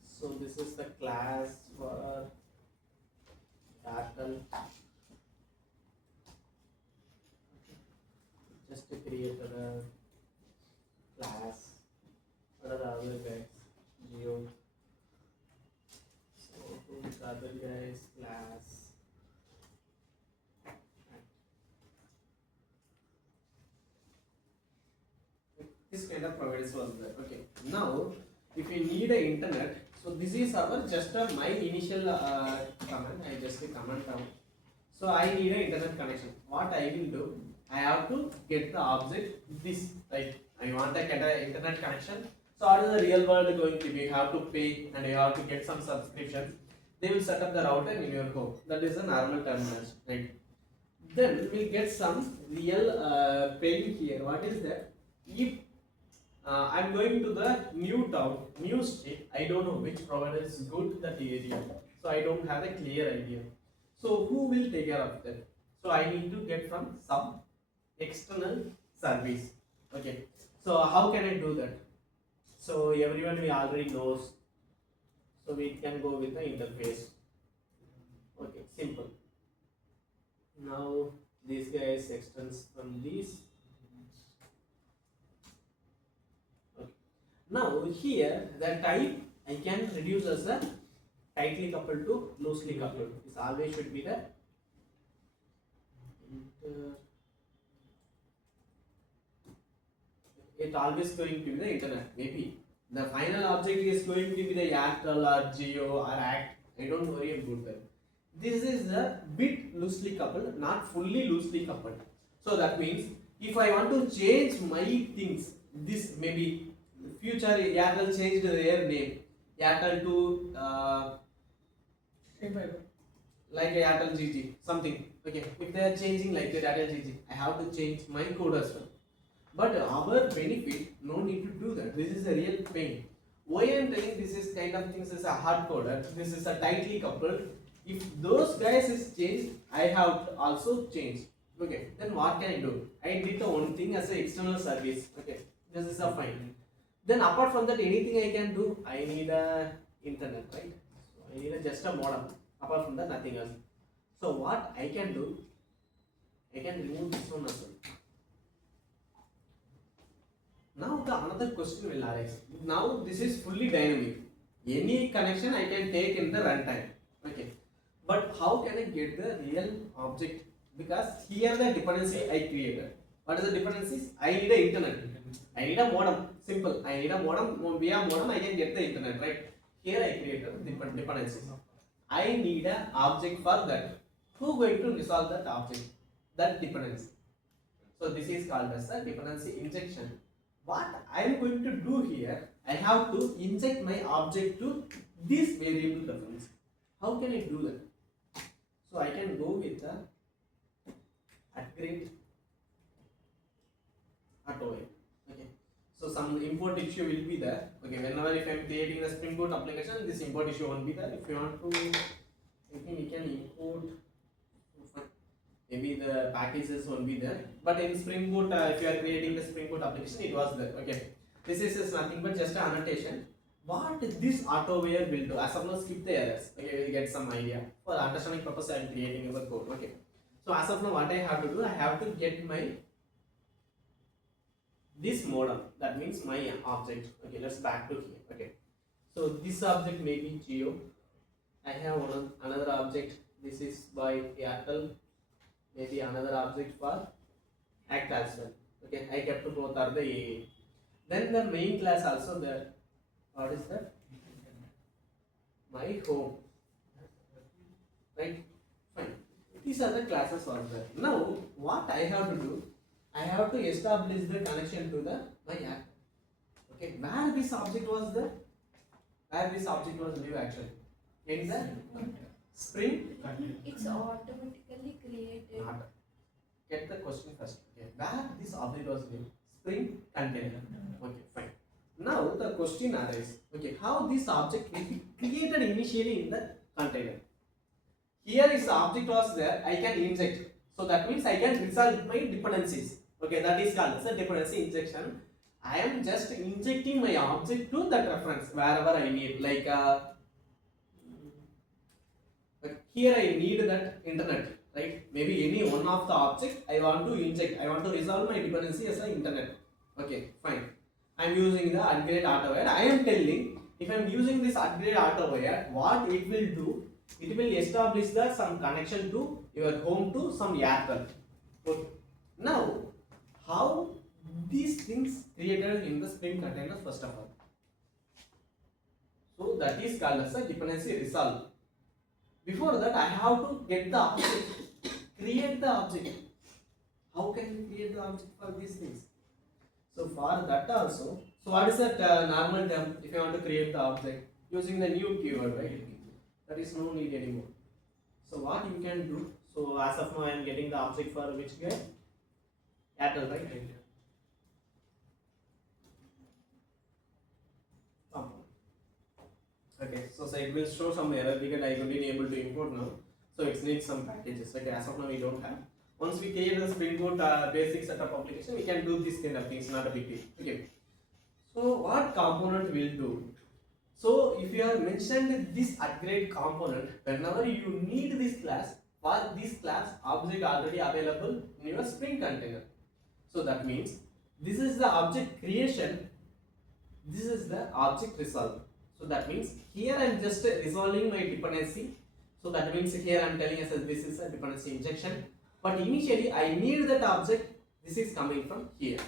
So this is the class for just to create a class. What are the other guys? Geo. So who's the other guys? Class. This kind of providers was there. Okay. Now, if you need a internet, so this is our just my initial command. I just comment down. So I need an internet connection. What I will do, I have to get the object this. Like I want to get an internet connection. So how is the real world going to be? You have to pay and you have to get some subscription. They will set up the router in your home. That is a normal terminal. Right. Then we get some real paying here. What is that? If I'm going to the new town, new street. I don't know which provider is good that area, so I don't have a clear idea. So who will take care of that? So I need to get from some external service. Okay. So how can I do that? So everyone we already knows. So we can go with the interface. Okay, simple. Now this guy extends from this. Now here the type I can reduce as a tightly coupled to loosely coupled. This always should be the it always going to be the internet. Maybe the final object is going to be the Airtel or Geo or Act. I don't worry about that. This is the bit loosely coupled, not fully loosely coupled. So that means if I want to change my things, this maybe future Airtel changed their name Airtel to like Airtel GG something. Okay, if they are changing like that Airtel GG, I have to change my code as well. But our benefit, no need to do that. This is a real pain. Why I am telling this is kind of things is a hard coder. This is a tightly coupled. If those guys is changed, I have to also change. Okay, then what can I do? I did the one thing as an external service. Okay, this is a fine. Then apart from that, anything I can do, I need a internet, right? So I need just a modem. Apart from that, nothing else. So what I can do, I can remove this one as well. Now the another question will arise. Now this is fully dynamic. Any connection I can take in the runtime. Okay. But how can I get the real object? Because here the dependency I created. What is the dependencies? I need a internet. I need a modem. Simple. I need a modem. Via modem I can get the internet, right? Here I created dependencies. I need an object for that. Who going to resolve that object? That dependency. So this is called as a dependency injection. What I am going to do here, I have to inject my object to this variable reference. How can I do that? So I can go with the upgrade auto. Okay. So some import issue will be there. Okay. Whenever if I am creating a Spring Boot application, this import issue won't be there. If you want to, I think we can import. Maybe the packages won't be there, but in Spring Boot, if you are creating the Spring Boot application, it was there. Okay, this is nothing but just an annotation. What this auto-ware will do? As of now, skip the errors. Okay, we will get some idea. For understanding purpose, I am creating the code. Okay, so as of now, what I have to do, I have to get my this modem. That means my object. Okay, let's back to here. Okay, so this object may be Geo. I have another object. This is by Airtel. Maybe another object for Act as well. Okay, I kept both are the AA. Then the main class also there. What is that? My home. Right? Fine. These are the classes are there. Now, what I have to do? I have to establish the connection to the my app. Okay, where this object was there? Where this object was live actually? In the Spring. It's automatically created. Not. Get the question first. Okay. Where this object was new? Spring container. Okay, fine. Now the question arises. Okay, how this object will be created initially in the container? Here is the object was there. I can inject. So that means I can resolve my dependencies. Okay, that is called as a dependency injection. I am just injecting my object to that reference wherever I need. Like here I need that internet. right? Maybe any one of the object I want to inject, I want to resolve my dependency as an internet. Okay, fine. I'm using the upgrade auto-wire. I am telling if I'm using this upgrade auto-wire, what it will do, it will establish the some connection to your home to some Airtel. Okay. Now, how these things created in the Spring container first of all. So that is called as a dependency resolve. Before that, I have to get the object, create the object. How can we create the object for these things? So for that also, so what is that normal term if you want to create the object using the new keyword, right? That is no need anymore. So what you can do, so as of now I am getting the object for which guy? Airtel, right? Okay, so it will show some error because I will be able to import now. So it needs some packages. Okay, as of now we don't have. Once we create the Spring Boot basic setup application, we can do this kind of things. Not a big deal. Okay. So what component will do? So if you have mentioned this upgrade component, whenever you need this class, for this class object already available in your Spring container. So that means this is the object creation. This is the object resolve. So that means here I am just resolving my dependency. So that means here I am telling us that this is a dependency injection. But initially I need that object. This is coming from here.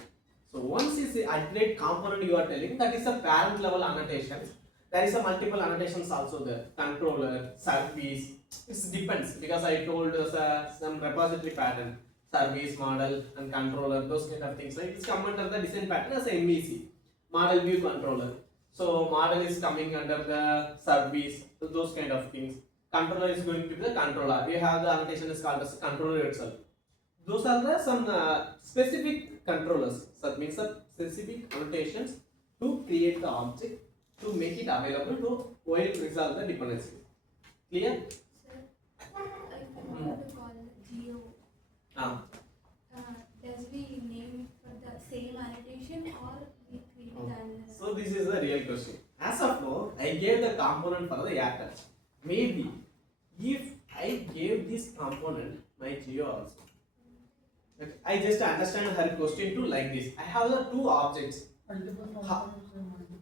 So once is the upgrade component you are telling, that is a parent level annotations. There is a multiple annotations also there. Controller, service. It depends because I told us some repository pattern, service, model, and controller. Those kind of things. Right? It's come under the design pattern as a MVC, model view controller. So model is coming under the service, so those kind of things. Controller is going to be the controller. We have the annotation is called as controller itself. Those are the some specific controllers. So that means the specific annotations to create the object to make it available to while resolve the dependency. Clear? Sir, if we want to call geo, does we name it for the same annotation or we create an? So this is the real question. As of now, I gave the component for the Airtel. Maybe if I gave this component my geo also. Okay. I just understand her question too like this. I have the two objects. Multiple components and multiple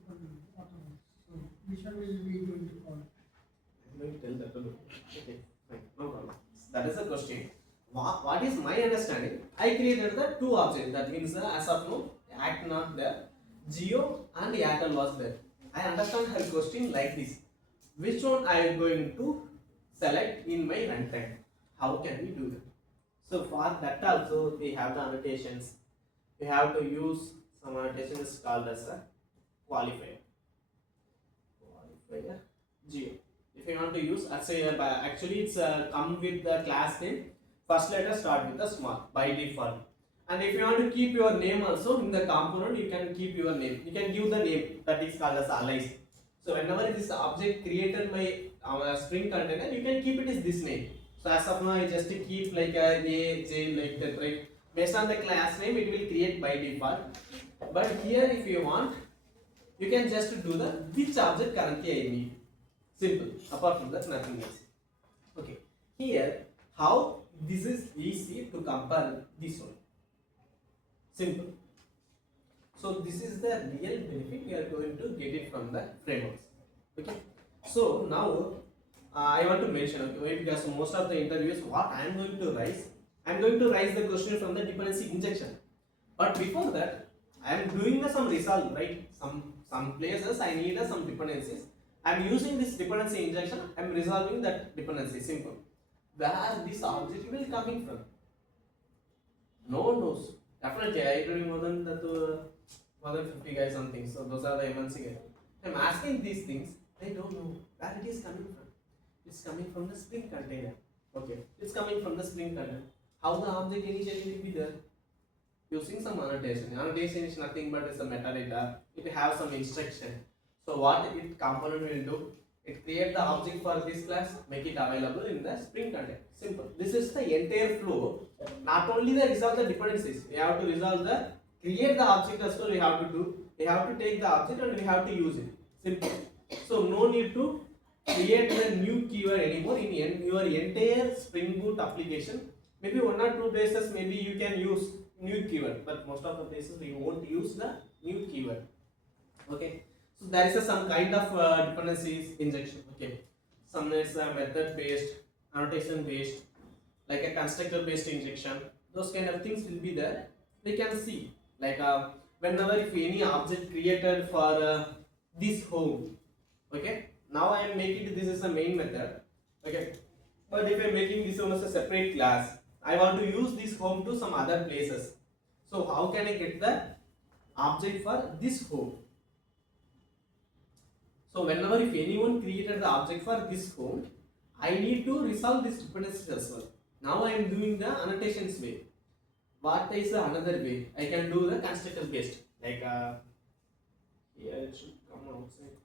automates. So which one will be going to call? I'm going to tell that to you. Okay, fine, no problem. That is the question. What is my understanding? I created the two objects. That means as of now, act not there. Geo and Airtel was there. I understand her question like this. Which one I am going to select in my runtime? How can we do that? So for that also we have the annotations. We have to use some annotations called as a qualifier. Qualifier geo. If you want to use, actually it's come with the class name. First letter start with a small by default. And if you want to keep your name also in the component, you can keep your name. You can give the name that is called as alias. So whenever this object created by our Spring container, you can keep it as this name. So as of now, I just keep like a J like that, right? Based on the class name, it will create by default. But here, if you want, you can just do the which object currently I need. Simple. Apart from that, nothing else. Okay. Here, how this is easy to compare this one. Simple. So this is the real benefit we are going to get it from the frameworks. Okay. So now I want to mention, okay, because most of the interviews, what I am going to raise, I am going to raise the question from the dependency injection. But before that, I am doing some resolve, right? Some places I need some dependencies. I am using this dependency injection. I am resolving that dependency. Simple. Where this object will coming from? No one knows. Definitely, I interview more than 50 guys something. So those are the MNC guys. I am asking these things. I don't know where it is coming from. It's coming from the Spring container. Okay. It's coming from the Spring container. How the object initially will be there? Using some annotation. Annotation is nothing but it's a metadata. It has some instruction. So what it component will do? It create the object for this class, make it available in the Spring container. Simple. This is the entire flow. Not only the resolve the dependencies, we have to resolve the create the object as well. We have to do. We have to take the object and we have to use it. Simple. So no need to create the new keyword anymore in your entire Spring Boot application. Maybe one or two places maybe you can use new keyword, but most of the places you won't use the new keyword. Okay, so there is some kind of dependencies injection. Okay, some is method based, annotation based, like a constructor based injection. Those kind of things will be there. We can see like whenever if any object created for this home. Okay, now I am making this is the main method. Okay, but if I am making this one as a separate class, I want to use this home to some other places. So how can I get the object for this home? So whenever if anyone created the object for this home, I need to resolve this dependencies as well. Now I am doing the annotations way. What is the another way? I can do the constructor based, like here it should come outside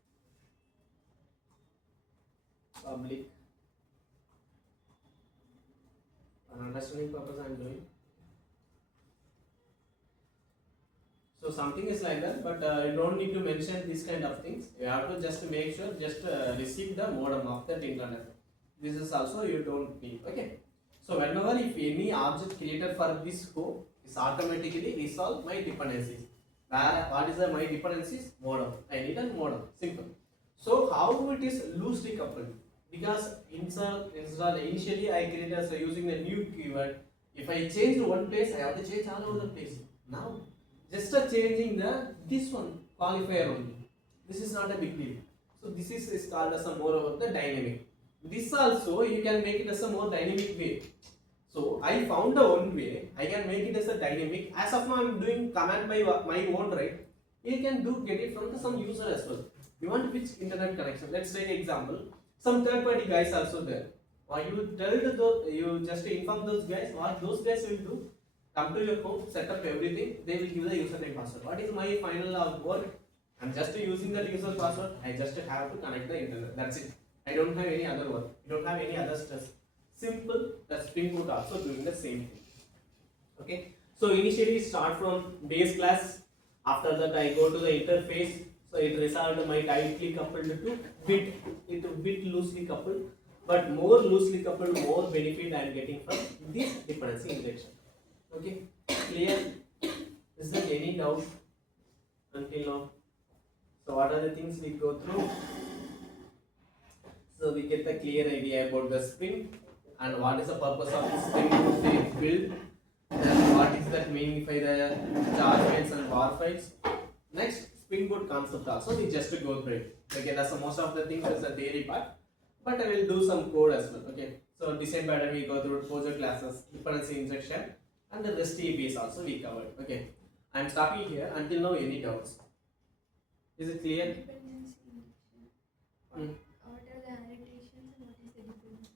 public. For understanding purpose I am doing. So something is like that, but you don't need to mention this kind of things. You have to just make sure just receive the modem of that internet. This is also you don't need. Okay. So whenever if any object created for this scope is automatically resolve my dependencies. What is the my dependencies? Modem. I need a modem. Simple. So how it is loosely coupled? Because initially I created as using the new keyword. If I change one place, I have to change all over the place. Now just changing the this one qualifier only. This is not a big deal. So this is called as a more over the dynamic. This also you can make it as a more dynamic way. So I found a one way I can make it as a dynamic. As of now I am doing command by my own, right? You can do get it from some user as well. You want which internet connection? Let's take example. Some third party guys also there. Or you tell those, you just inform those guys what those guys will do. Come to your home, set up everything. They will give the username password. What is my final work? I'm just using that user password. I just have to connect the internet. That's it. I don't have any other work. You don't have any other stress. Simple. The Spring Boot also doing the same thing. Okay. So initially start from base class. After that I go to the interface. So it resolved my tightly coupled to bit. It bit loosely coupled, but more loosely coupled, more benefit I am getting from this dependency injection. Okay. Clear? Is there any doubt until now? So what are the things we go through? So we get the clear idea about the Spring and what is the purpose of the Spring Boot build. Then what is that meaning by the jar files and var files. Next, Spring Boot concept also we just go through it. Okay, that's most of the things is the theory part, but I will do some code as well. Okay, so design pattern we go through POJO classes, dependency injection, and the REST APIs also we covered. Okay, I am stopping here. Until now, any doubts? Is it clear? Dependency injection. What are the annotations and what is the dependency?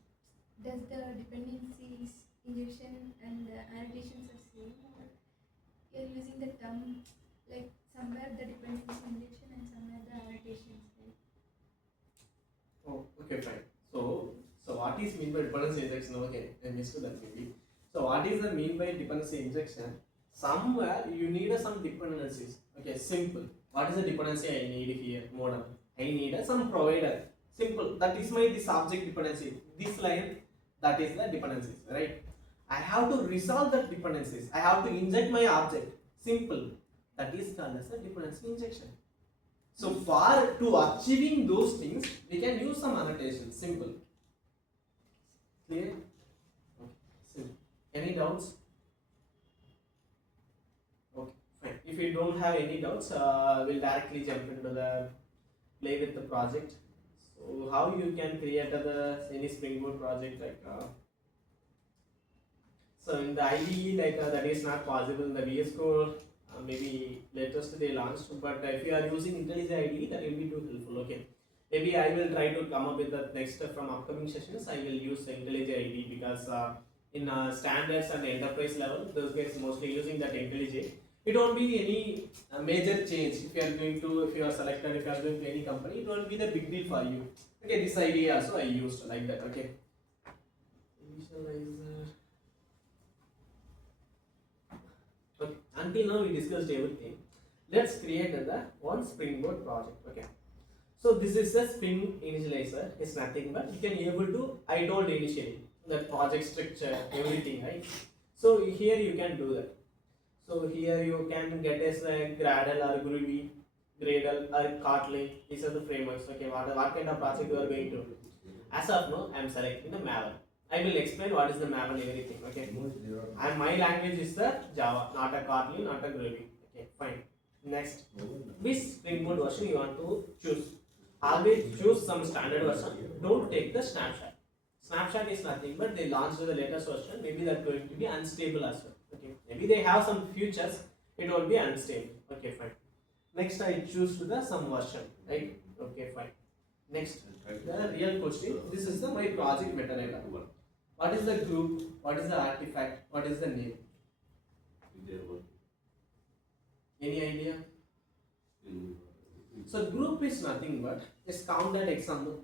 Does the dependencies injection and the annotations are same, or you're using the term like somewhere the dependency injection and somewhere the annotations? Right? Oh, okay, fine. So what is mean by dependency injection? Okay, I missed that maybe. So what is the mean by dependency injection? Somewhere you need some dependencies. Okay, simple. What is the dependency I need here? Modem. I need some provider. Simple. That is my this object dependency. This line, that is the dependencies, right? I have to resolve that dependencies. I have to inject my object. Simple. That is called as a dependency injection. So for to achieving those things, we can use some annotation. Simple. Clear? Okay. Simple. Any doubts? Okay, fine. If you don't have any doubts, we'll directly jump into the play with the project. So how you can create any Spring Boot project like so in the IDE that is not possible in the VS Code. Maybe latest they launched, but if you are using IntelliJ IDE, that will be too helpful. Okay, maybe I will try to come up with the next from upcoming sessions. I will use the IntelliJ IDE because in standards and enterprise level, those guys mostly using that IntelliJ. It won't be any major change if you are going to, if you are selected, if you are going to any company, it won't be the big deal for you. Okay, this idea also I used like that. Okay, initializer. Okay, until now we discussed everything. Let's create the one Spring Boot project. Okay, So this is the Spring initializer. It's nothing but you can able to, I told initially, the project structure, everything, right? So here you can do that. So here you can get as a Gradle or Groovy, Gradle or Kotlin. These are the frameworks. Okay, what kind of project you are going to do? As of now, I am selecting the Maven. I will explain what is the Maven, everything. Okay, and my language is the Java, not a Kotlin, not a Groovy. Okay, fine. Next, which Spring Boot version you want to choose? Always choose some standard version. Don't take the snapshot. Snapshot is nothing but they launched the latest version. Maybe they're going to be unstable as well. Okay, maybe they have some features. It won't be unstable. Okay, fine. Next, I choose to the some version. Right? Okay, fine. Next, the real question. This is the my project metadata. What is the group? What is the artifact? What is the name? Any idea? So group is nothing but just count that example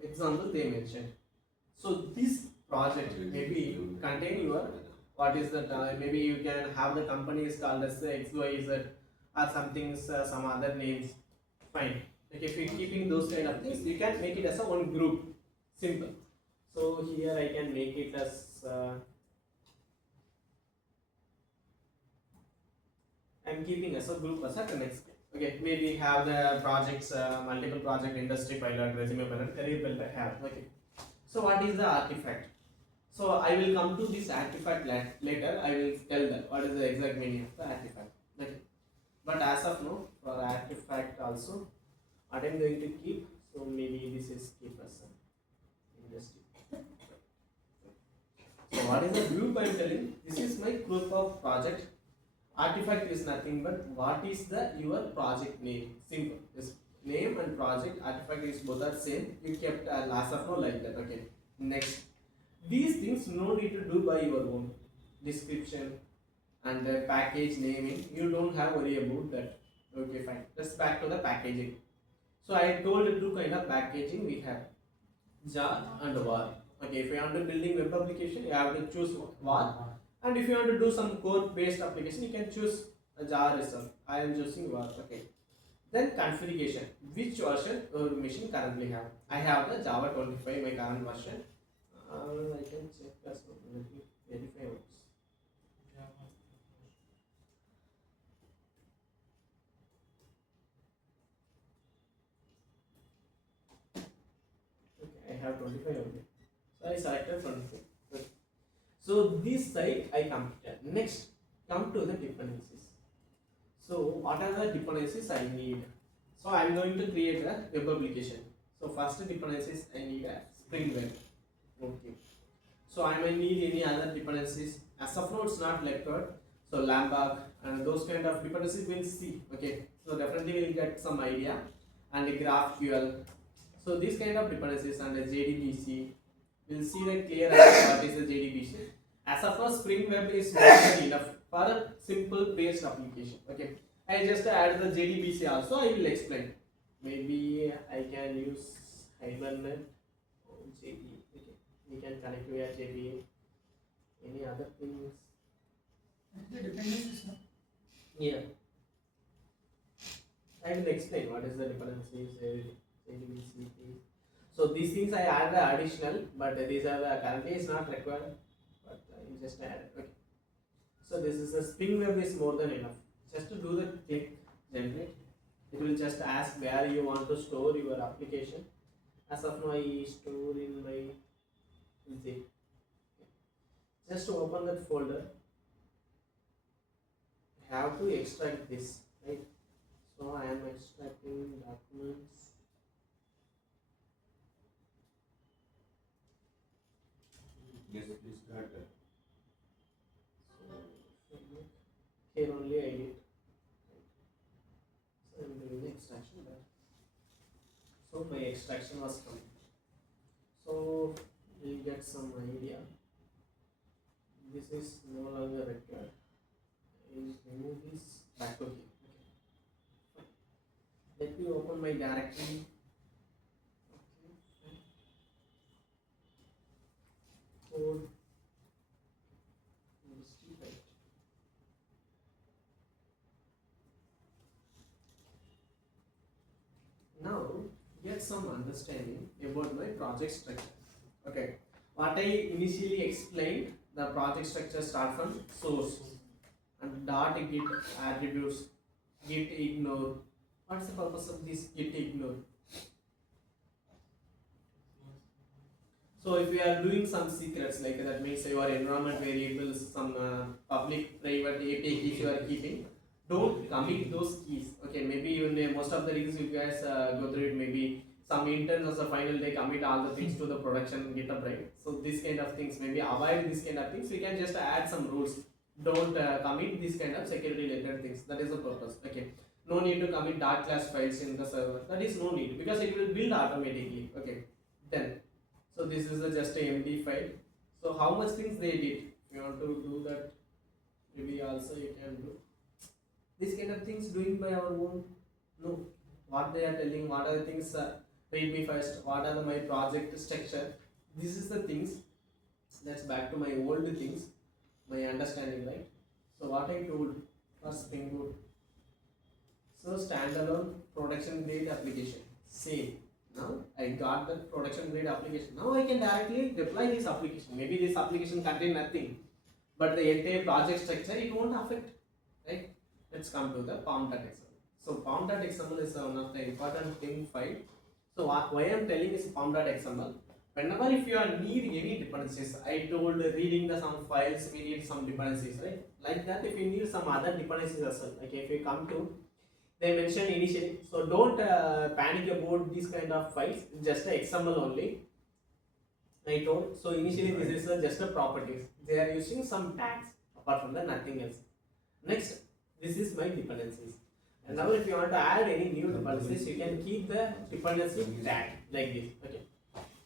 they mentioned. So this project maybe contain your what is that maybe you can have the company is called as XYZ or something some other names. Fine. Like if you're keeping those kind of things, you can make it as a one group. Simple. So here I can make it as I'm keeping as a group as a next. Okay, maybe have the projects, multiple project, industry pilot, resume pilot, career pilot have. Okay. So what is the artifact? So I will come to this artifact later. I will tell that what is the exact meaning of the artifact. Okay. But as of now, for artifact also, what I'm going to keep. So maybe this is keep as industry. So what is the group I'm telling? This is my group of project. Artifact is nothing but what is the your project name. Simple. This name and project artifact is both are same. You kept last of all like that. Okay. Next, these things no need to do by your own. Description and the package naming. You don't have worry about that. Okay, fine. Let's back to the packaging. So I told you two kind of packaging we have jar and var. Okay, if you want to building web application, you have to choose var. And if you want to do some code based application, you can choose a jar result. I am choosing var. Okay. Then configuration. Which version your machine currently have? I have the Java 25, my current version. I can check as well. Let me verify once. Okay, I have 25 only. So I selected 25. Okay. So this side I completed. Next, come to the dependencies. So what are the dependencies I need? So I am going to create a web application. So first dependencies I need a Spring Web. Okay. So I may need any other dependencies. As of now, it's not required. So Lambda and those kind of dependencies we'll see. Okay. So definitely we'll get some idea. And the GraphQL. So these kind of dependencies and the JDBC. We'll see the clear what is the JDBC. As of now, Spring Web is more than enough for a simple based application. Okay. I just add the JDBC also. I will explain. Maybe I can use Hibernate or JDBC. Okay. We can connect via JDBC. Any other things? The dependencies, no? Yeah. I will explain what is the dependencies, JDBC. So these things I add the additional, but these are the currently is not required. But I just add it. Okay. So this is the Spring Web is more than enough. Just to do the click generate, it will just ask where you want to store your application. As of now, I store in my zip. Just to open that folder, I have to extract this, right? So I am extracting documents. Yes, please start. So here only I did. So I am doing the extraction there. So my extraction was complete. So we'll get some idea. This is no longer required. I will remove this back to here. Okay. Let me open my directory. Okay. Code. Industry right. Now get some understanding about my project structure. Okay, what I initially explained, the project structure start from source and dot git attributes, git ignore. What's the purpose of this git ignore? So if you are doing some secrets like that, means your environment variables, some public private API keys you are keeping, don't commit those keys. Okay, maybe you may, most of the reasons you guys go through it, maybe some interns as a final they commit all the things to the production GitHub, right? So this kind of things, maybe avoid this kind of things. We can just add some rules. Don't commit this kind of security related things. That is the purpose. Okay, no need to commit dark class files in the server. That is no need, because it will build automatically. Okay, then. So this is just a MD file. So how much things they did? If you want to do that, maybe also you can do. This kind of things doing by our own. No, what they are telling, what are the things? Read me first. What are my project structure? This is the things. That's back to my old things, my understanding, right? So what I told for Spring Boot. So standalone production grade application, same. Now I got the production grade application. Now I can directly deploy this application. Maybe this application contain nothing, but the entire project structure it won't affect, right? Let's come to the pom.xml. So pom.xml is one of the important thing file. So why I am telling is pom.xml. Whenever if you are need any dependencies, I told reading the some files we need some dependencies, right? Like that, if you need some other dependencies as well. Like if you come to, they mentioned initially, so don't panic about these kind of files, just a XML only. I told, so initially this is just a properties, they are using some tags, apart from that nothing else. Next, this is my dependencies, and now if you want to add any new dependencies, you can keep the dependency tag like this. Okay,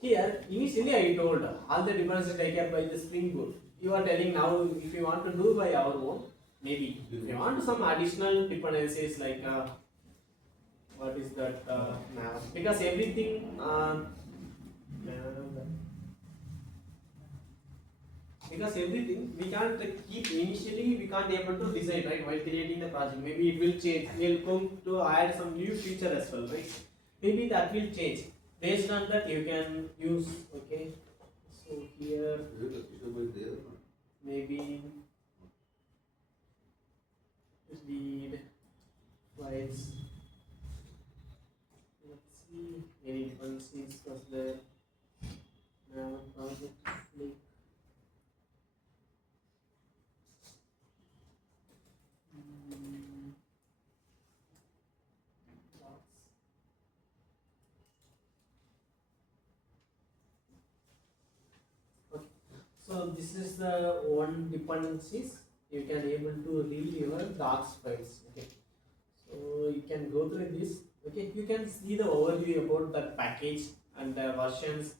here initially I told all the dependencies taken by the Spring Boot. You are telling now if you want to do by our own, maybe if you want some additional dependencies like what is that now, because everything we can't keep initially, we can't able to design, right, while creating the project. Maybe it will change, we'll come to add some new feature as well, right? Maybe that will change. Based on that you can use. Okay, so here maybe read files. Let's see, any dependencies was there. Now project link. Okay. So this is the one dependencies. You can able to read your docs files. Okay, so you can go through this. Okay, you can see the overview about the package and the versions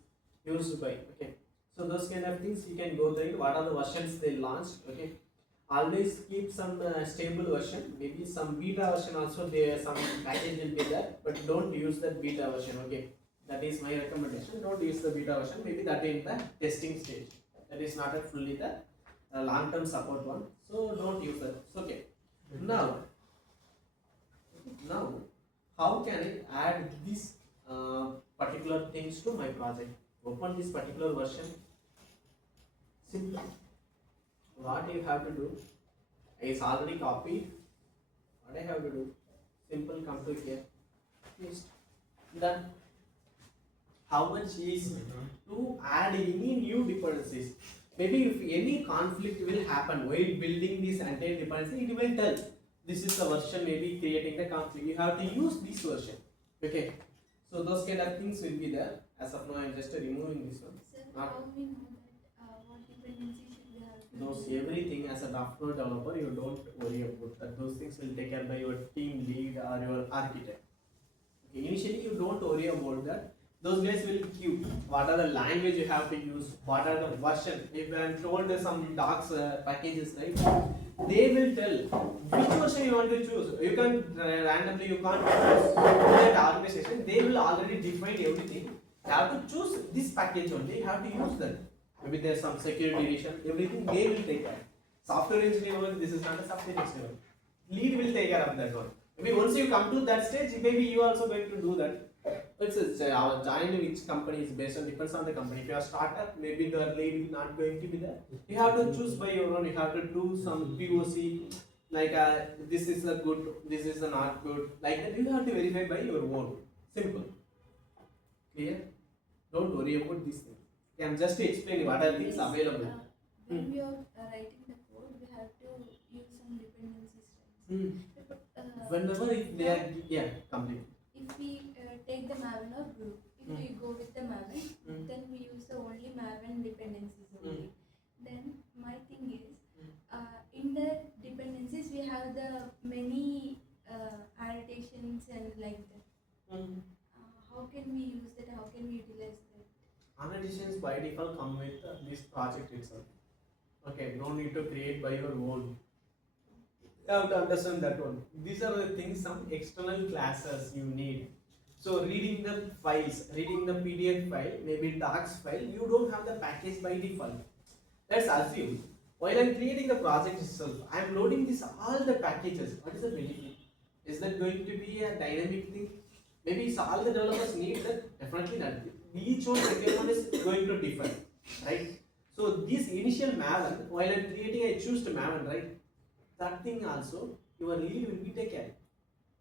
used by. Okay, so those kind of things you can go through it. What are the versions they launched? Okay, always keep some stable version. Maybe some beta version also there. Some package will be there, but don't use that beta version. Okay, that is my recommendation. Don't use the beta version. Maybe that in the testing stage. That is not a fully the long-term support one. So don't use that. Okay. Now, how can I add these particular things to my project? Open this particular version. Simple. What you have to do is already copied. What I have to do? Simple. Come to here. Paste. Done. How much is to add any new dependencies? Maybe if any conflict will happen while building this entire dependency, it will tell this is the version maybe creating the conflict. You have to use this version. Okay, so those kind of things will be there. As of now, I am just removing this one. Sir, how we know that what dependency should we have? Those everything as a software developer, you don't worry about that. Those things will take care by your team lead or your architect. Okay, initially you don't worry about that. Those guys will queue. What are the language you have to use? What are the version? If I am told some docs packages, right? They will tell which version you want to choose. You can randomly, you can't choose that organization. They will already define everything. You have to choose this package only. You have to use that. Maybe there's some security edition. Everything they will take care. Software engineer, this is not a software engineer. Lead will take care of that one. Maybe once you come to that stage, maybe you are also going to do that. Our join which company is based on depends on the company. If you are startup, maybe the lead not going to be there. You have to choose by your own. You have to do some POC, like this is a good, this is a not good. Like that, you have to verify by your own. Simple, clear. Don't worry about these things. Okay, I'm just explaining what are things available. When we are writing the code, we have to use some dependencies, right? Hmm. Whenever if they are complete. If we take the Maven or group, if we go with the Maven, then we use the only Maven dependencies only. Then my thing is, in the dependencies we have the many annotations and like that. How can we use that? How can we utilize that? Annotations by default come with this project itself. Okay, don't need to create by your own. You have to understand that one. These are the things, some external classes you need. So reading the files, reading the PDF file, maybe docs file, you don't have the package by default. Let's assume while I'm creating the project itself, I'm loading this all the packages. What is the benefit? Is that going to be a dynamic thing? Maybe it's all the developers need that. Definitely not. Each one requirement is going to differ, right? So this initial Maven, while I'm creating, I choose to Maven, right? That thing also, your lead will be taken.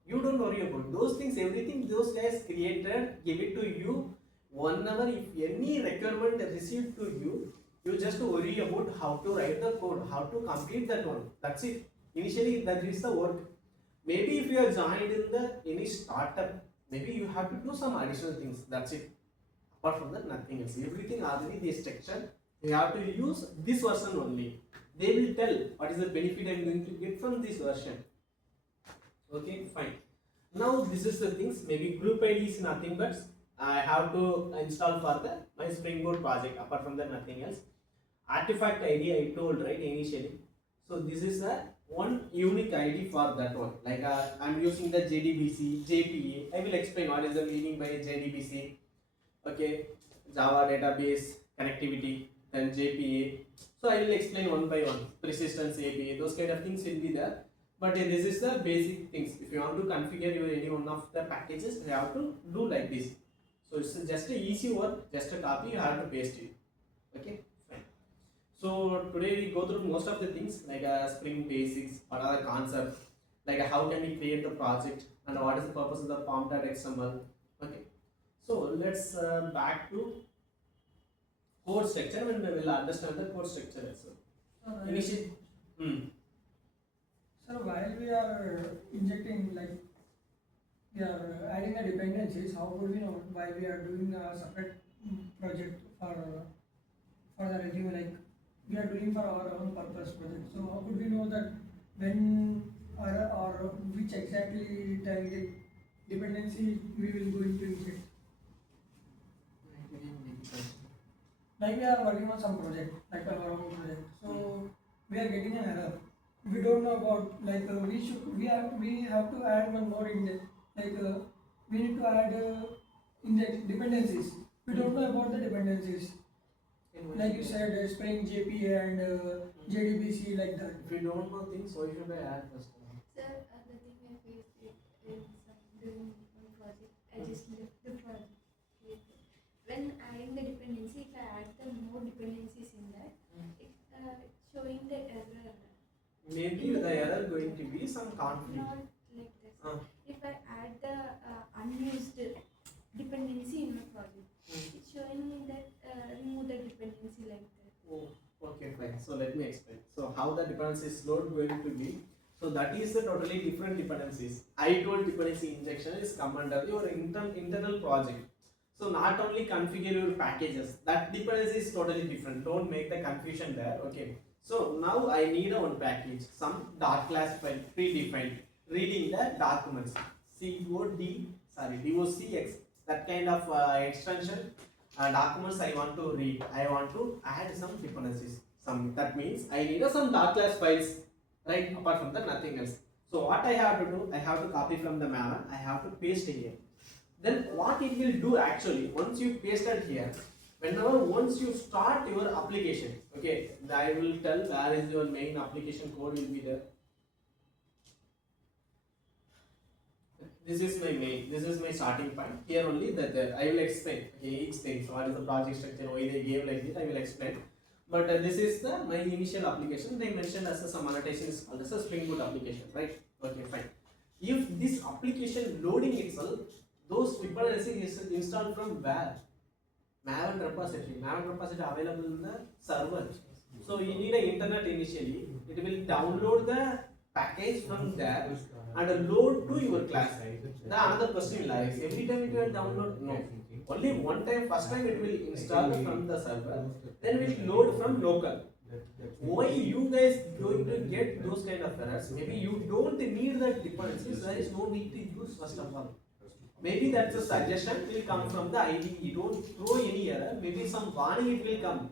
You don't worry about those things. Everything those guys created, give it to you. Whenever if any requirement received to you, you just worry about how to write the code, how to complete that one. That's it. Initially, that is the work. Maybe if you are joined in the any startup, maybe you have to do some additional things. That's it. Apart from that, nothing else. Everything already they structured. You have to use this version only. They will tell what is the benefit I am going to get from this version. Okay, fine. Now this is the things. Maybe group ID is nothing but I have to install for the my Spring Boot project. Apart from that, nothing else. Artifact ID I told right initially. So this is a one unique ID for that one. Like I'm using the JDBC, JPA. I will explain what is the meaning by JDBC. Okay, Java database connectivity, then JPA. So I will explain one by one. Persistence API, those kind of things will be there. But this is the basic things. If you want to configure your any one of the packages, you have to do like this. So it's just a easy work. Just a copy, you have to paste it. Okay, fine. So today we go through most of the things like Spring basics, what are the concepts, like how can we create the project, and what is the purpose of the form.xml. Okay. So let's back to code structure and we will understand the code structure also. Initially, So while we are injecting, like we are adding the dependencies, how would we know why we are doing a separate project for the resume? Like we are doing for our own purpose project. So how could we know that when or which exactly target dependency we will going to inject? Like we are working on some project, like our own project. So we are getting an error. We don't know about like we have to add one more index. Like we need to add index dependencies. We don't know about the dependencies. Like you said, Spring, JPA and JDBC like that. if you don't know things, why should I add first? Sir, the thing I faced it is doing one project. I just left the project. When adding the dependency, if I add the more dependencies in that, it's showing the error. Maybe the error going to be some conflict. Not like this. If I add the unused dependency in my project, it's showing me that remove the dependency like that. Oh, okay, fine. So let me explain. So how the dependency is load going to be? So that is the totally different dependencies. I told dependency injection is come under your internal project. So not only configure your packages, that dependency is totally different. Don't make the confusion there. Okay. So now I need a one package, some dot class file predefined, reading the documents, docx, that kind of extension documents I want to read. I want to add some dependencies. That means I need some dot class files, right? Apart from that, nothing else. So what I have to do, I have to copy from the Maven, I have to paste here. Then what it will do actually, once you paste it here, once you start your application, okay, I will tell where is your main application code will be there. This is my main, this is my starting point. Here only that I will explain, okay, each thing. So what is the project structure, why they gave like this, I will explain. But this is the my initial application. They mentioned as some annotation is called as a Spring Boot application, right? Okay, fine. If this application loading itself, those dependencies is installed from where? Maven repository. Maven repository available in the server. So you need an internet initially. It will download the package from there and load to your class. The another question will arise. Every time it will download? No. Only one time, first time it will install from the server, then it will load from local. Why you guys going to get those kind of errors? Maybe you don't need the dependencies, there is no need to use first of all. Maybe that's a suggestion will come from the IDE. Don't throw any error, maybe some warning it will come.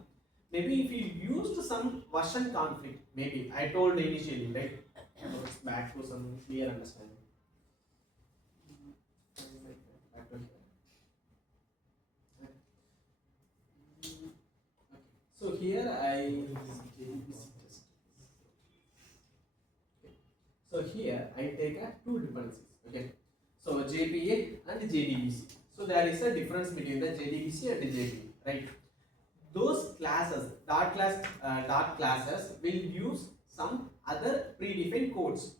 Maybe if you used some version conflict, maybe I told initially, right? So it's back to some clear understanding. So here so here I take a two dependencies. Okay. So JPA and JDBC. So there is a difference between the JDBC and the JPA, right? Those classes, dot classes will use some other predefined codes.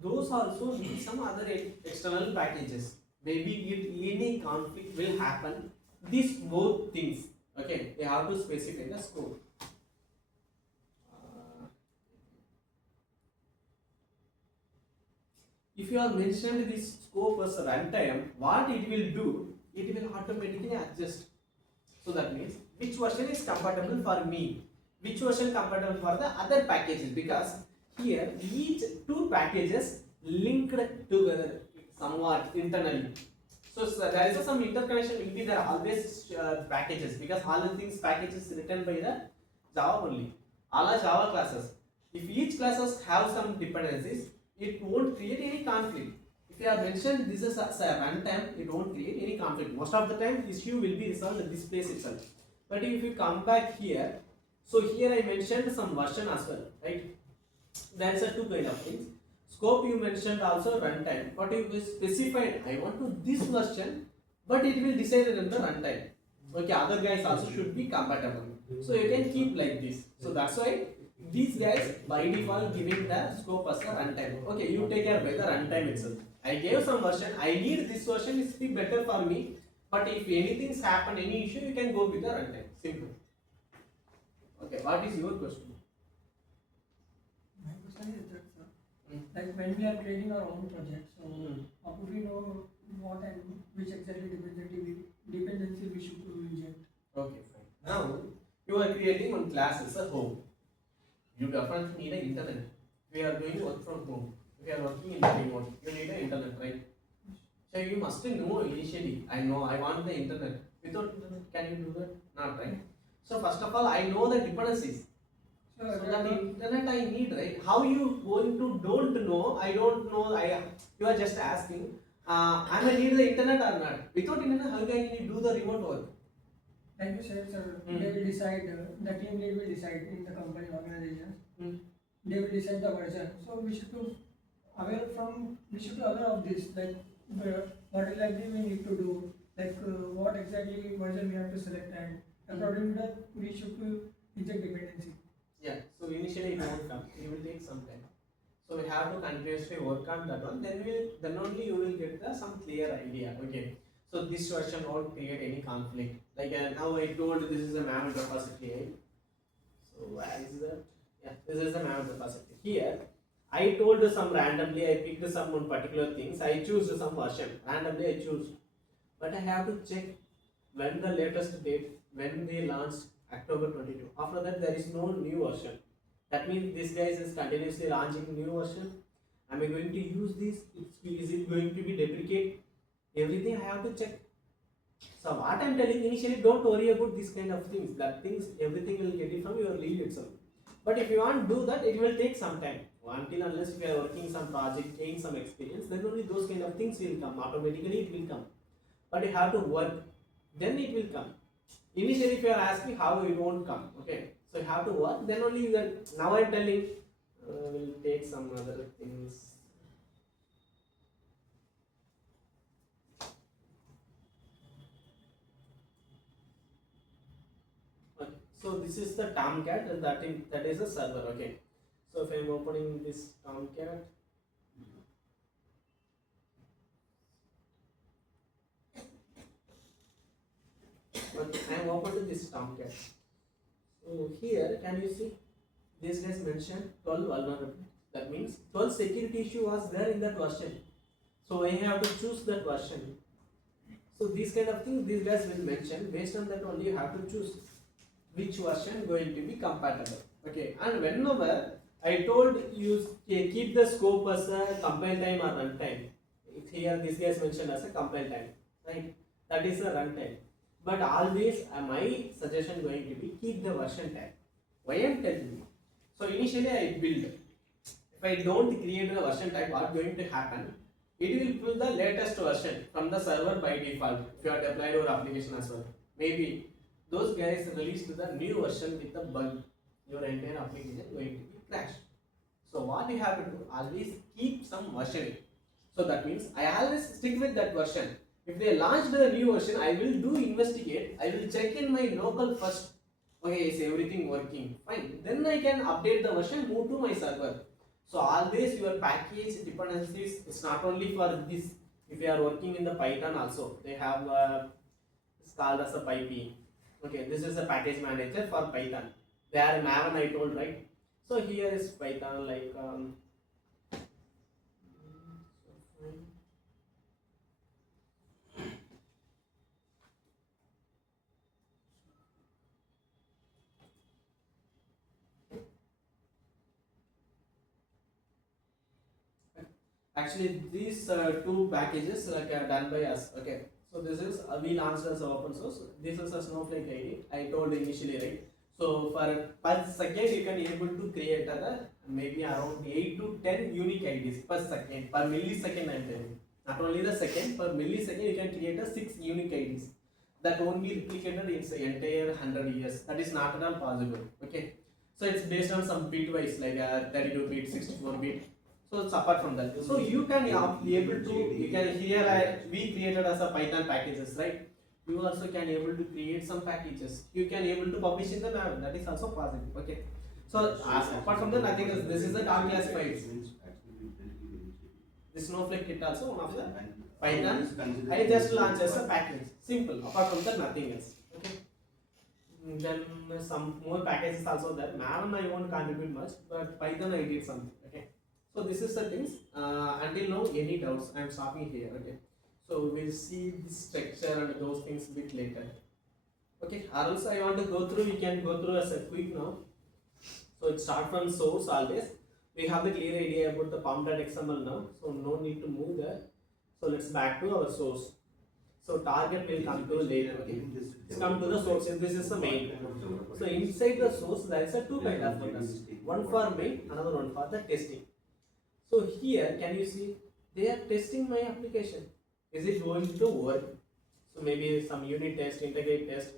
Those also need some other external packages. Maybe if any conflict will happen, these both things, okay, they have to specify the scope. If you have mentioned this scope as a runtime, what it will do, it will automatically adjust. So that means which version is compatible for me, which version compatible for the other packages, because here each two packages linked together somewhat internally. So there is some interconnection will be there always packages, because all the things packages written by the Java only. All are Java classes. If each classes have some dependencies, it won't create any conflict. If you have mentioned this is a runtime, it won't create any conflict. Most of the time, this issue will be resolved at this place itself. But if you come back here, so here I mentioned some version as well, right? There is a two kind of things. Scope you mentioned also runtime, but you specified I want to this version, but it will decide in the runtime. Okay, other guys also should be compatible. So you can keep like this. So that's why these guys by default giving the scope as a runtime. Okay, you take care by the runtime itself. I gave some version, I need this version is be better for me, but if anything's happen, any issue, you can go with the runtime. Simple. Okay, what is your question? My question is that, sir, like when we are creating our own project, so how could we know what and which exactly dependency we should inject? Okay, fine. Now you are creating one class as a home. You definitely need an internet. We are doing work from home. If you are working in the remote, you need an internet, right? So you must know initially. I know I want the internet. Without internet, can you do that? Not right. So first of all, I know the dependencies. So that internet I need, right? How you going to don't know? I don't know. You are just asking. I may need the internet or not. Without internet, how can you do the remote work? Like you said, sir, they will decide. The team lead will decide in the company organization. They will decide the version. So we should be aware of this. Like what exactly we need to do. Like what exactly version we have to select, and according to that we should inject dependency. Yeah, so initially it won't come, it will take some time. So we have to continuously work on that one, then only you will get some clear idea. Okay, so this version won't create any conflict. Like now I told this is a Maven repository, right? So where is that? Yeah, this is the Maven repository. Here I told some randomly, I picked some one particular things, I choose some version, randomly I choose. But I have to check when the latest date, when they launched October 22. After that, there is no new version. That means this guy is continuously launching new version. Am I going to use this? Is it going to be deprecate? Everything I have to check. So what I am telling initially, don't worry about these kind of things. That things, everything will get it from your lead itself. But if you want to do that, it will take some time. Until unless you are working some project, gain some experience, then only those kind of things will come. Automatically it will come. But you have to work, then it will come. Initially, if you are asking how it won't come, okay, so you have to work, then only you can. Now I am telling, we'll take some other things. So this is the Tomcat, and that is a server. Okay. So if I am opening this Tomcat, but I am opening this Tomcat. So here, can you see? These guys mentioned 12 vulnerability. That means 12 security issue was there in that version. So I have to choose that version. So these kind of things these guys will mention. Based on that only you have to choose which version going to be compatible. Okay. And whenever I told you keep the scope as a compile time or runtime. Here this guys mentioned as a compile time, right? That is a runtime. But always my suggestion going to be keep the version type. Why I am telling you? So initially I build. If I don't create a version type, what's going to happen? It will pull the latest version from the server by default. If you have deployed your application as well, maybe those guys released the new version with a bug. Your entire application going to be crashed. So what you have to do? Always keep some versioning. So that means I always stick with that version. If they launch the new version, I will do investigate. I will check in my local first. Okay, is everything working? Fine. Then I can update the version, move to my server. So always your package dependencies is not only for this. If you are working in the Python also, they have it's called as a PyP. Okay, this is a package manager for Python. They are Maven, I told, right? So here is Python like actually these two packages are done by us. Okay, so this is we launched as open source. This is a Snowflake ID. I told initially, right? So for per second you can able to create maybe around 8 to 10 unique IDs per second, per millisecond I am telling. Not only the second, per millisecond you can create a 6 unique IDs that won't be replicated in the entire 100 years. That is not at all possible. Okay, so it's based on some bitwise like 32 bit, 64 bit. So it's apart from that. So you can be able to, you can here we created as a Python packages, right? You also can able to create some packages. You can able to publish in the lab. That is also possible. Okay. So apart from that, nothing else. This is the dark classified. This Snowflake kit also one of the Python. I just launched as a package. Simple. Apart from that, nothing else. Okay. Then some more packages also there. Maven I won't contribute much, but Python I did something. Okay. So this is the things. Until now, any doubts? I am stopping here. Okay. So we'll see the structure and those things a bit later. Okay. Or else I want to go through. We can go through as a quick now. So it start from source always. We have the clear idea about the pom.xml now. So no need to move there. So let's back to our source. So target will come to later. Okay. Let's come to the source. This is the main. So inside the source there is a two kind of folders. One for main, another one for the testing. So here, can you see, they are testing my application. Is it going to work? So maybe some unit test, integrate test,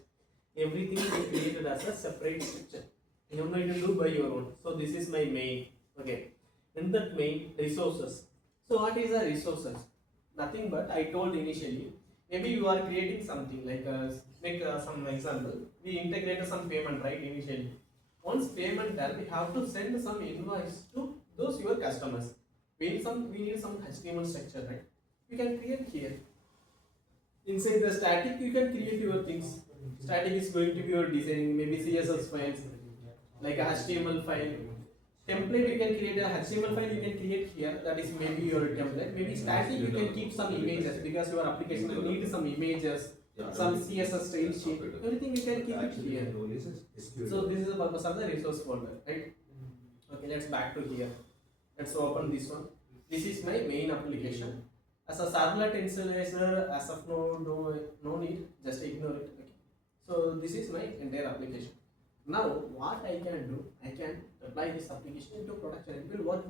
everything is created as a separate structure. You are going to do by your own. So this is my main. Okay. In that main, resources. So what is the resources? Nothing but I told initially. Maybe you are creating something like some example. We integrated some payment right initially. Once payment done, we have to send some invoice to those your customers. We need some HTML structure, right? We can create here. Inside the static, you can create your things. Static is going to be your designing, maybe CSS files, like a HTML file. Template you can create a HTML file you can create here. That is maybe your template. Maybe static you can keep some images because your application will need some images, some CSS style sheet. Everything you can keep it here. So this is the purpose of the resource folder, right? Okay, let's back to here. Let's open this one. This is my main application. As a servlet installer, as of now, no need, just ignore it. Okay. So this is my entire application. Now what I can do, I can apply this application into production. It will work.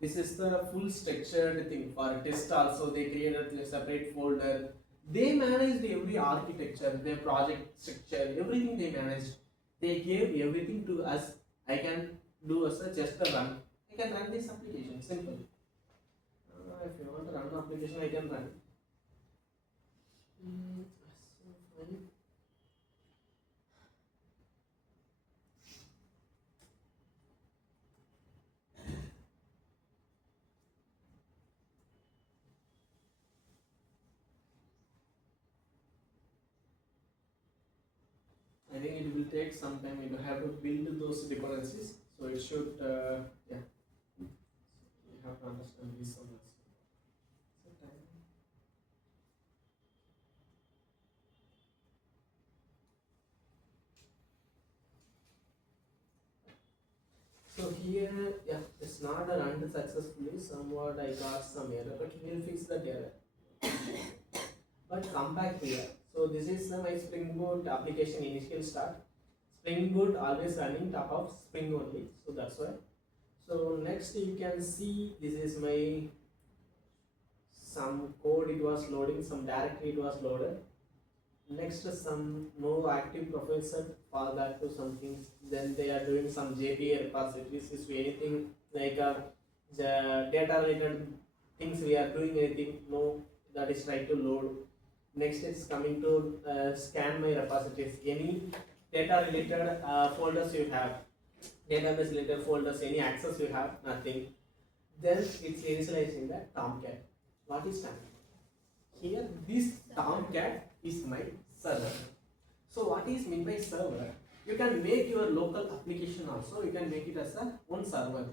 This is the full structured thing. For test also, they created a separate folder. They managed every architecture, their project structure, everything they managed. They gave everything to us. I can do as a just a run. I can run this application, simple. If you want to run an application, I can run. think it will take some time. You have to build those dependencies. So it should, yeah. You have to understand this one also. So time. So here, yeah, it's not run successfully. Somewhat I got some error, but we'll fix that error. But come back here. So this is my Spring Boot application initial start. Spring Boot always running top of Spring only. So that's why. So next you can see this is my some code it was loading, some directory it was loaded. Next some no active profile set, fall back to some things. Then they are doing some JPA repositories. Is anything like the data related things we are doing anything? No, that is try to load. Next is coming to scan my repositories. Any data related folders you have, database related folders, any access you have, nothing. Then it's initializing the Tomcat. What is Tomcat? Here, this Tomcat is my server. So what is meant by server? You can make your local application also. You can make it as a one server.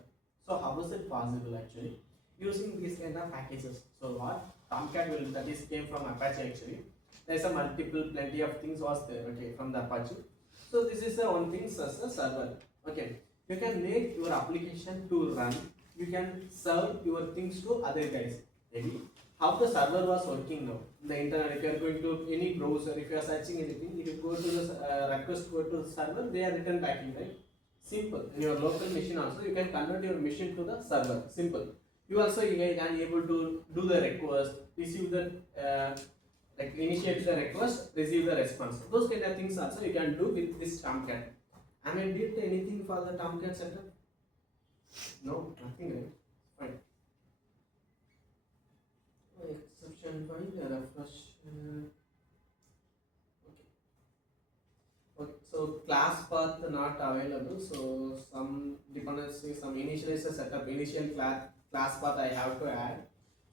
So how is it possible actually? Using these kind of packages. So what Tomcat will, that is came from Apache actually. There's a multiple plenty of things was there, okay, from the Apache. So this is the one thing as a server. Okay, you can make your application to run. You can serve your things to other guys. Maybe how the server was working now. The internet, if you are going to any browser, if you are searching anything, if you go to the request go to the server, they are return back in, right? Simple. In your local machine also, you can convert your machine to the server. Simple. You also you can able to do the request, receive the like initiate the request, receive the response. Those kind of things also you can do with this Tomcat. I mean, did anything for the Tomcat setup? No, nothing, right? Fine. Exception fine, refresh. Okay. Okay. So class path not available. So some dependency, some initializer setup, initial class path I have to add.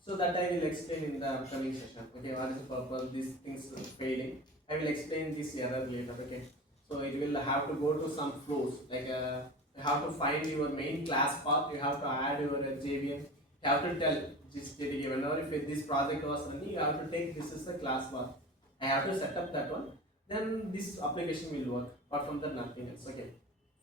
So that I will explain in the upcoming session. Okay, what is the purpose? These things failing. I will explain this error later. Okay. So it will have to go to some flows. Like you have to find your main class path. You have to add your JVM. You have to tell this whenever if this project was running, you have to take this is the class path. I have to set up that one. Then this application will work. Apart from that, nothing else. Okay.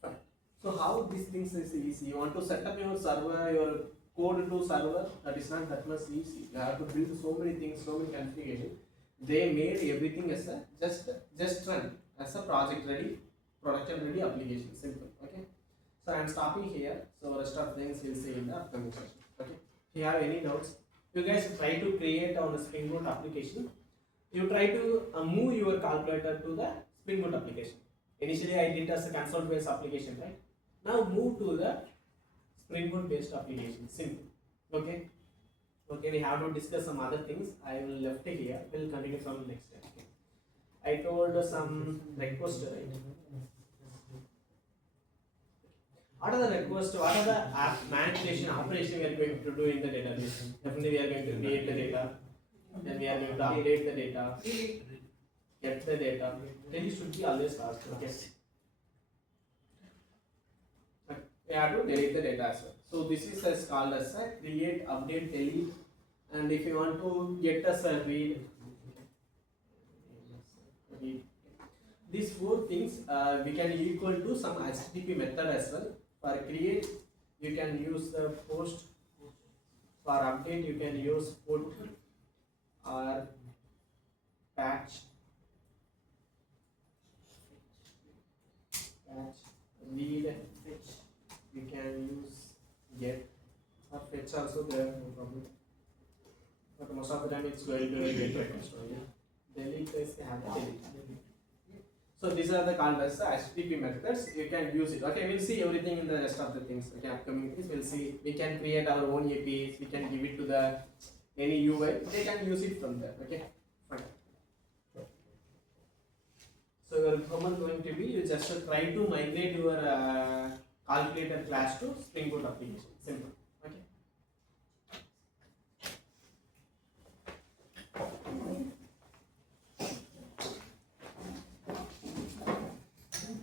Fine. So how these things is easy? You want to set up your server, your code to server, that is not that much easy. You have to build so many things, so many configurations. They made everything as a just run as a project ready, production ready application. Simple. Okay. So I am stopping here. So rest of things we'll see in the upcoming session. Okay. If you have any doubts, you guys try to create on the Spring Boot application. You try to move your calculator to the Spring Boot application. Initially I did as a console based application, right? Now move to the Spring Boot based application. Simple. Okay. Okay, we have to discuss some other things. I will left it here. We'll continue from next time. Okay. I told some request, right? What are the requests? What are the manipulation operation we are going to do in the database? Definitely we are going to create the data. Then we are going to update the data. Get the data. Then you should be always fast. Okay. We have to delete the data as well. So this is as called as a create, update, delete. And if you want to get us a read, these four things we can equal to some HTTP method as well. For create, you can use the post. For update, you can use put or patch, read, fetch. You can use get or fetch also there, no problem. But most of the time it's going to be get request only. Delete is delete. So these are the called as the HTTP methods. You can use it. Okay, we'll see everything in the rest of the things. Okay, upcoming things we'll see. We can create our own APIs. We can give it to the any UI. They can use it from there. Okay, fine. So your command going to be you just try to migrate your calculator class to Spring Boot application. Simple.